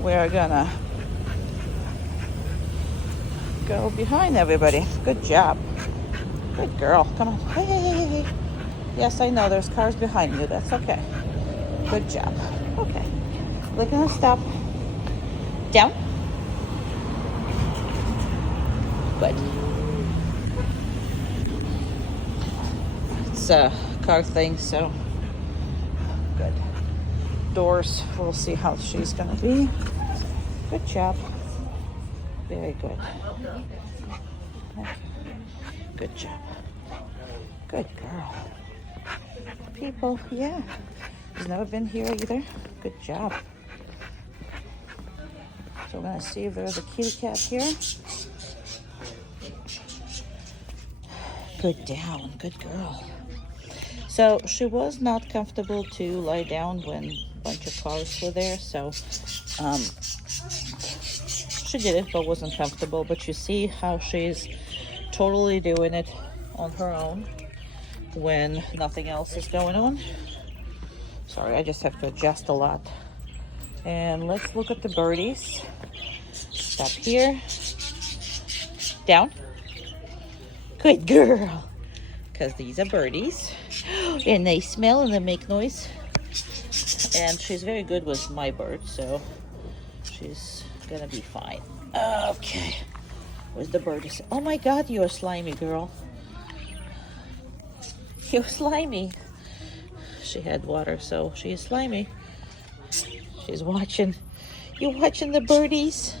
We're gonna go behind everybody. Good job. Good girl. Come on. Hey, hey, hey, hey. Yes, I know there's cars behind you. That's okay. Good job. Okay. We're gonna stop. Down. Good. It's a car thing, so good. Doors, we'll see how she's gonna be. Good job. Very good. Okay. Good job. Good girl. People, yeah. She's never been here either. Good job. So we're gonna see if there's a kitty cat here. Good down, good girl. So she was not comfortable to lie down when a bunch of cars were there, so she did it but wasn't comfortable. But you see how she's totally doing it on her own when nothing else is going on. Sorry, I just have to adjust a lot. And let's look at the birdies. Stop here. Down. Good girl. Because these are birdies. And they smell and they make noise. And she's very good with my bird, so she's gonna be fine. Okay. Where's the birdies? Oh my God, you're a slimy girl. You're slimy. She had water, so she's slimy. She's watching. You're watching the birdies?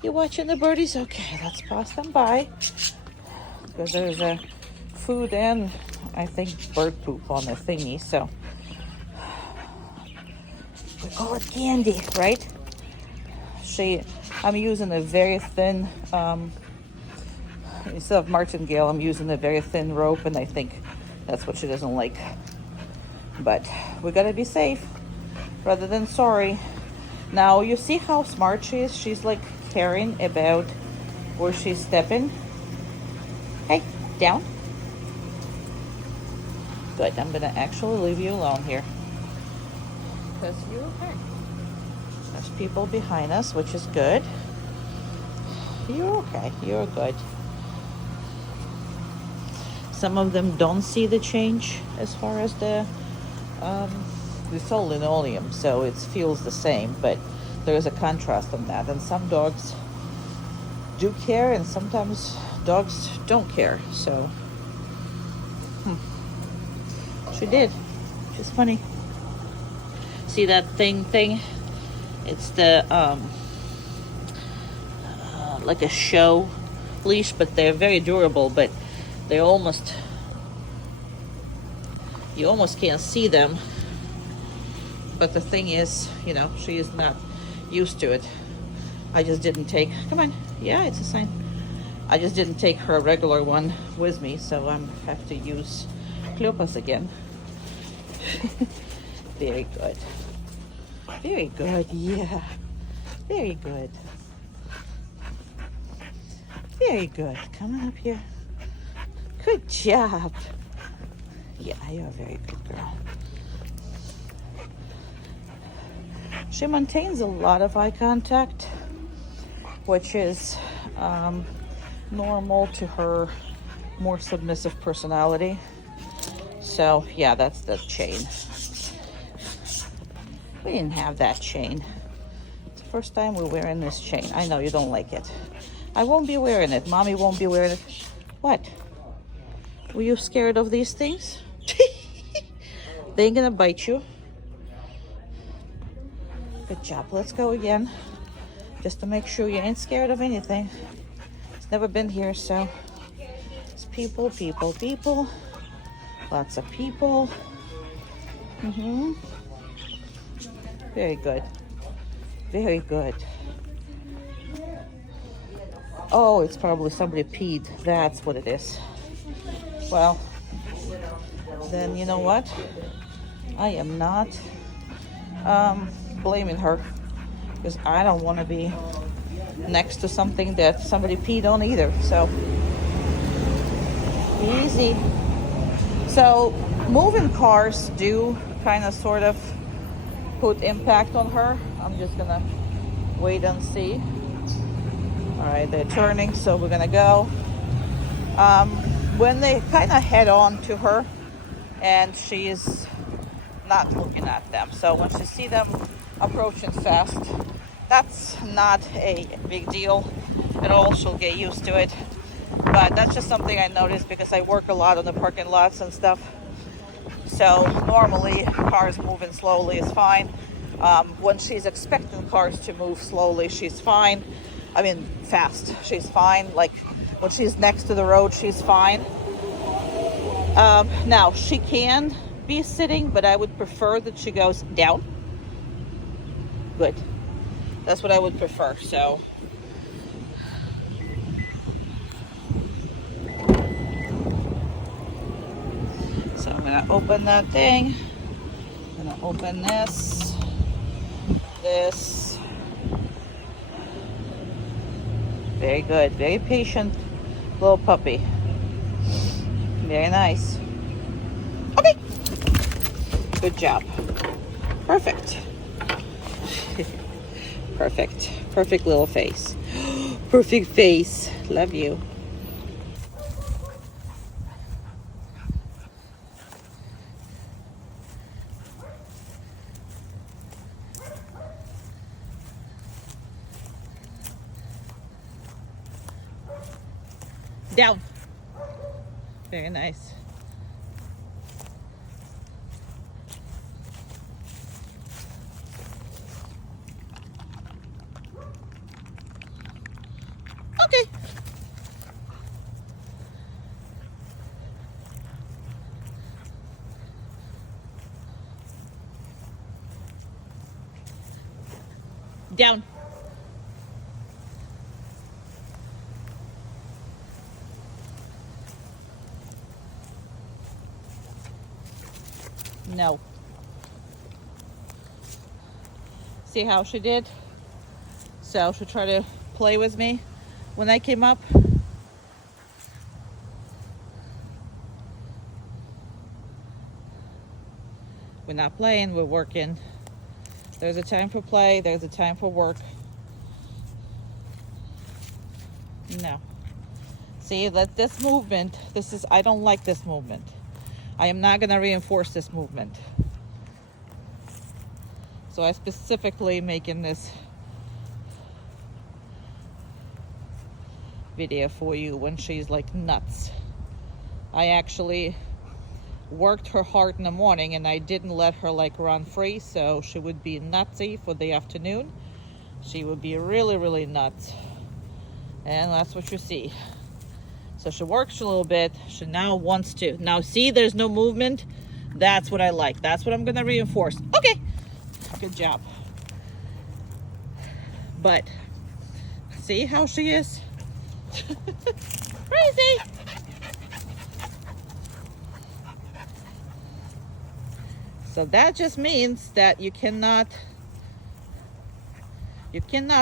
You're watching the birdies? Okay, let's pass them by. Because there's a food and I think bird poop on the thingy, so we call it candy, right? I'm using a very thin, instead of martingale, I'm using a very thin rope, and I think that's what she doesn't like. But we gotta be safe rather than sorry. Now you see how smart she is? She's like caring about where she's stepping. Hey, down. Good, I'm gonna actually leave you alone here. Because you're okay. There's people behind us, which is good. You're okay, you're good. Some of them don't see the change as far as it's all linoleum, so it feels the same, but there is a contrast on that. And some dogs do care, and sometimes dogs don't care. So she did. She's funny. See that thing? It's the like a show leash, but they're very durable. But they you almost can't see them. But the thing is, she is not used to it. I just didn't take, come on, yeah, it's a sign. I just didn't take her regular one with me, so I have to use Cleopas again. Very good. Very good, yeah. Very good. Very good. Come on up here. Good job. Yeah, you're a very good girl. She maintains a lot of eye contact, which is normal to her more submissive personality. So yeah, that's the chain. We didn't have that chain. It's the first time we're wearing this chain. I know you don't like it. I won't be wearing it. Mommy won't be wearing it. What? Were you scared of these things? They ain't gonna bite you. Good job. Let's go again. Just to make sure you ain't scared of anything. It's never been here, so it's people. Lots of people. Very good. Very good. Oh, it's probably somebody peed. That's what it is. Well, then you know what? I am not blaming her, because I don't want to be next to something that somebody peed on either. So easy. So moving cars do kind of sort of put impact on her. I'm just gonna wait and see. All right, they're turning, so we're gonna go. When they kind of head on to her and she is not looking at them, so when she see them approaching fast, that's not a big deal at all. She'll get used to it. But that's just something I noticed because I work a lot on the parking lots and stuff. So normally cars moving slowly is fine. When she's expecting cars to move slowly, she's fine. I mean fast, she's fine. Like when she's next to the road, she's fine. Now she can be sitting, but I would prefer that she goes down. Good. That's what I would prefer. So gonna open that thing. Gonna open this. Very good. Very patient little puppy. Very nice. Okay. Good job. Perfect. Perfect. Perfect little face. Perfect face. Love you. Down. Very nice. Okay. Down. No. See how she did? So she tried to play with me when I came up. We're not playing, we're working. There's a time for play, there's a time for work. No. See, that this movement, I don't like this movement. I am not gonna reinforce this movement. So I specifically making this video for you when she's like nuts. I actually worked her hard in the morning and I didn't let her like run free, so she would be nutsy for the afternoon. She would be really, really nuts. And that's what you see. So she works a little bit. She now wants to. Now see, there's no movement. That's what I like. That's what I'm gonna reinforce. Okay, good job. But see how she is? Crazy. So that just means that you cannot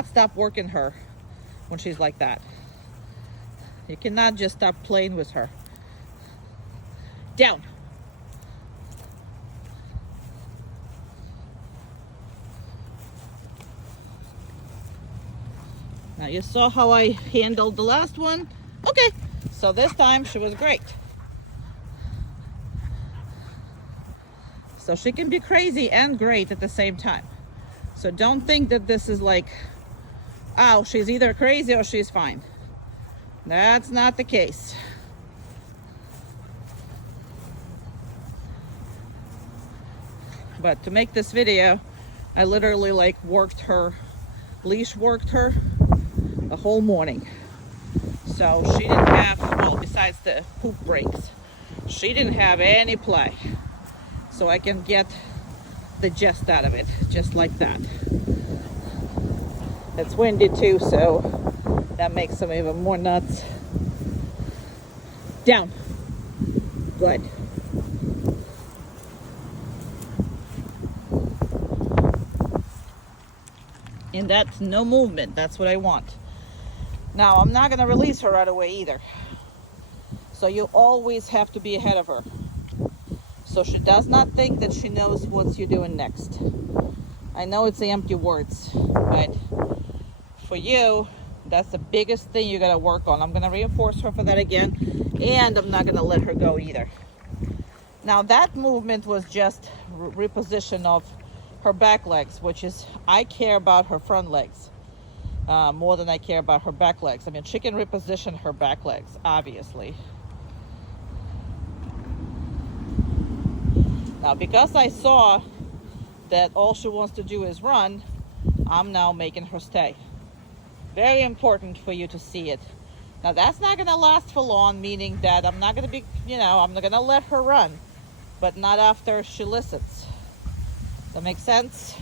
stop working her when she's like that. You cannot just stop playing with her. Down. Now you saw how I handled the last one. Okay, so this time she was great. So she can be crazy and great at the same time. So don't think that this is like, oh, she's either crazy or she's fine. That's not the case. But to make this video, I literally like leash worked her the whole morning. So she didn't have, well, besides the poop breaks, she didn't have any play. So I can get the gist out of it, just like that. It's windy too, so that makes them even more nuts. Down. Good. And that's no movement. That's what I want. Now, I'm not going to release her right away either. So you always have to be ahead of her. So she does not think that she knows what you're doing next. I know it's the empty words, but for you, that's the biggest thing you got to work on. I'm going to reinforce her for that again, and I'm not going to let her go either. Now that movement was just reposition of her back legs, which is, I care about her front legs more than I care about her back legs. I mean, she can reposition her back legs, obviously. Now, because I saw that all she wants to do is run, I'm now making her stay. Very important for you to see it. Now, that's not going to last for long, meaning that I'm not going to be, I'm not going to let her run, but not after she listens. That makes sense?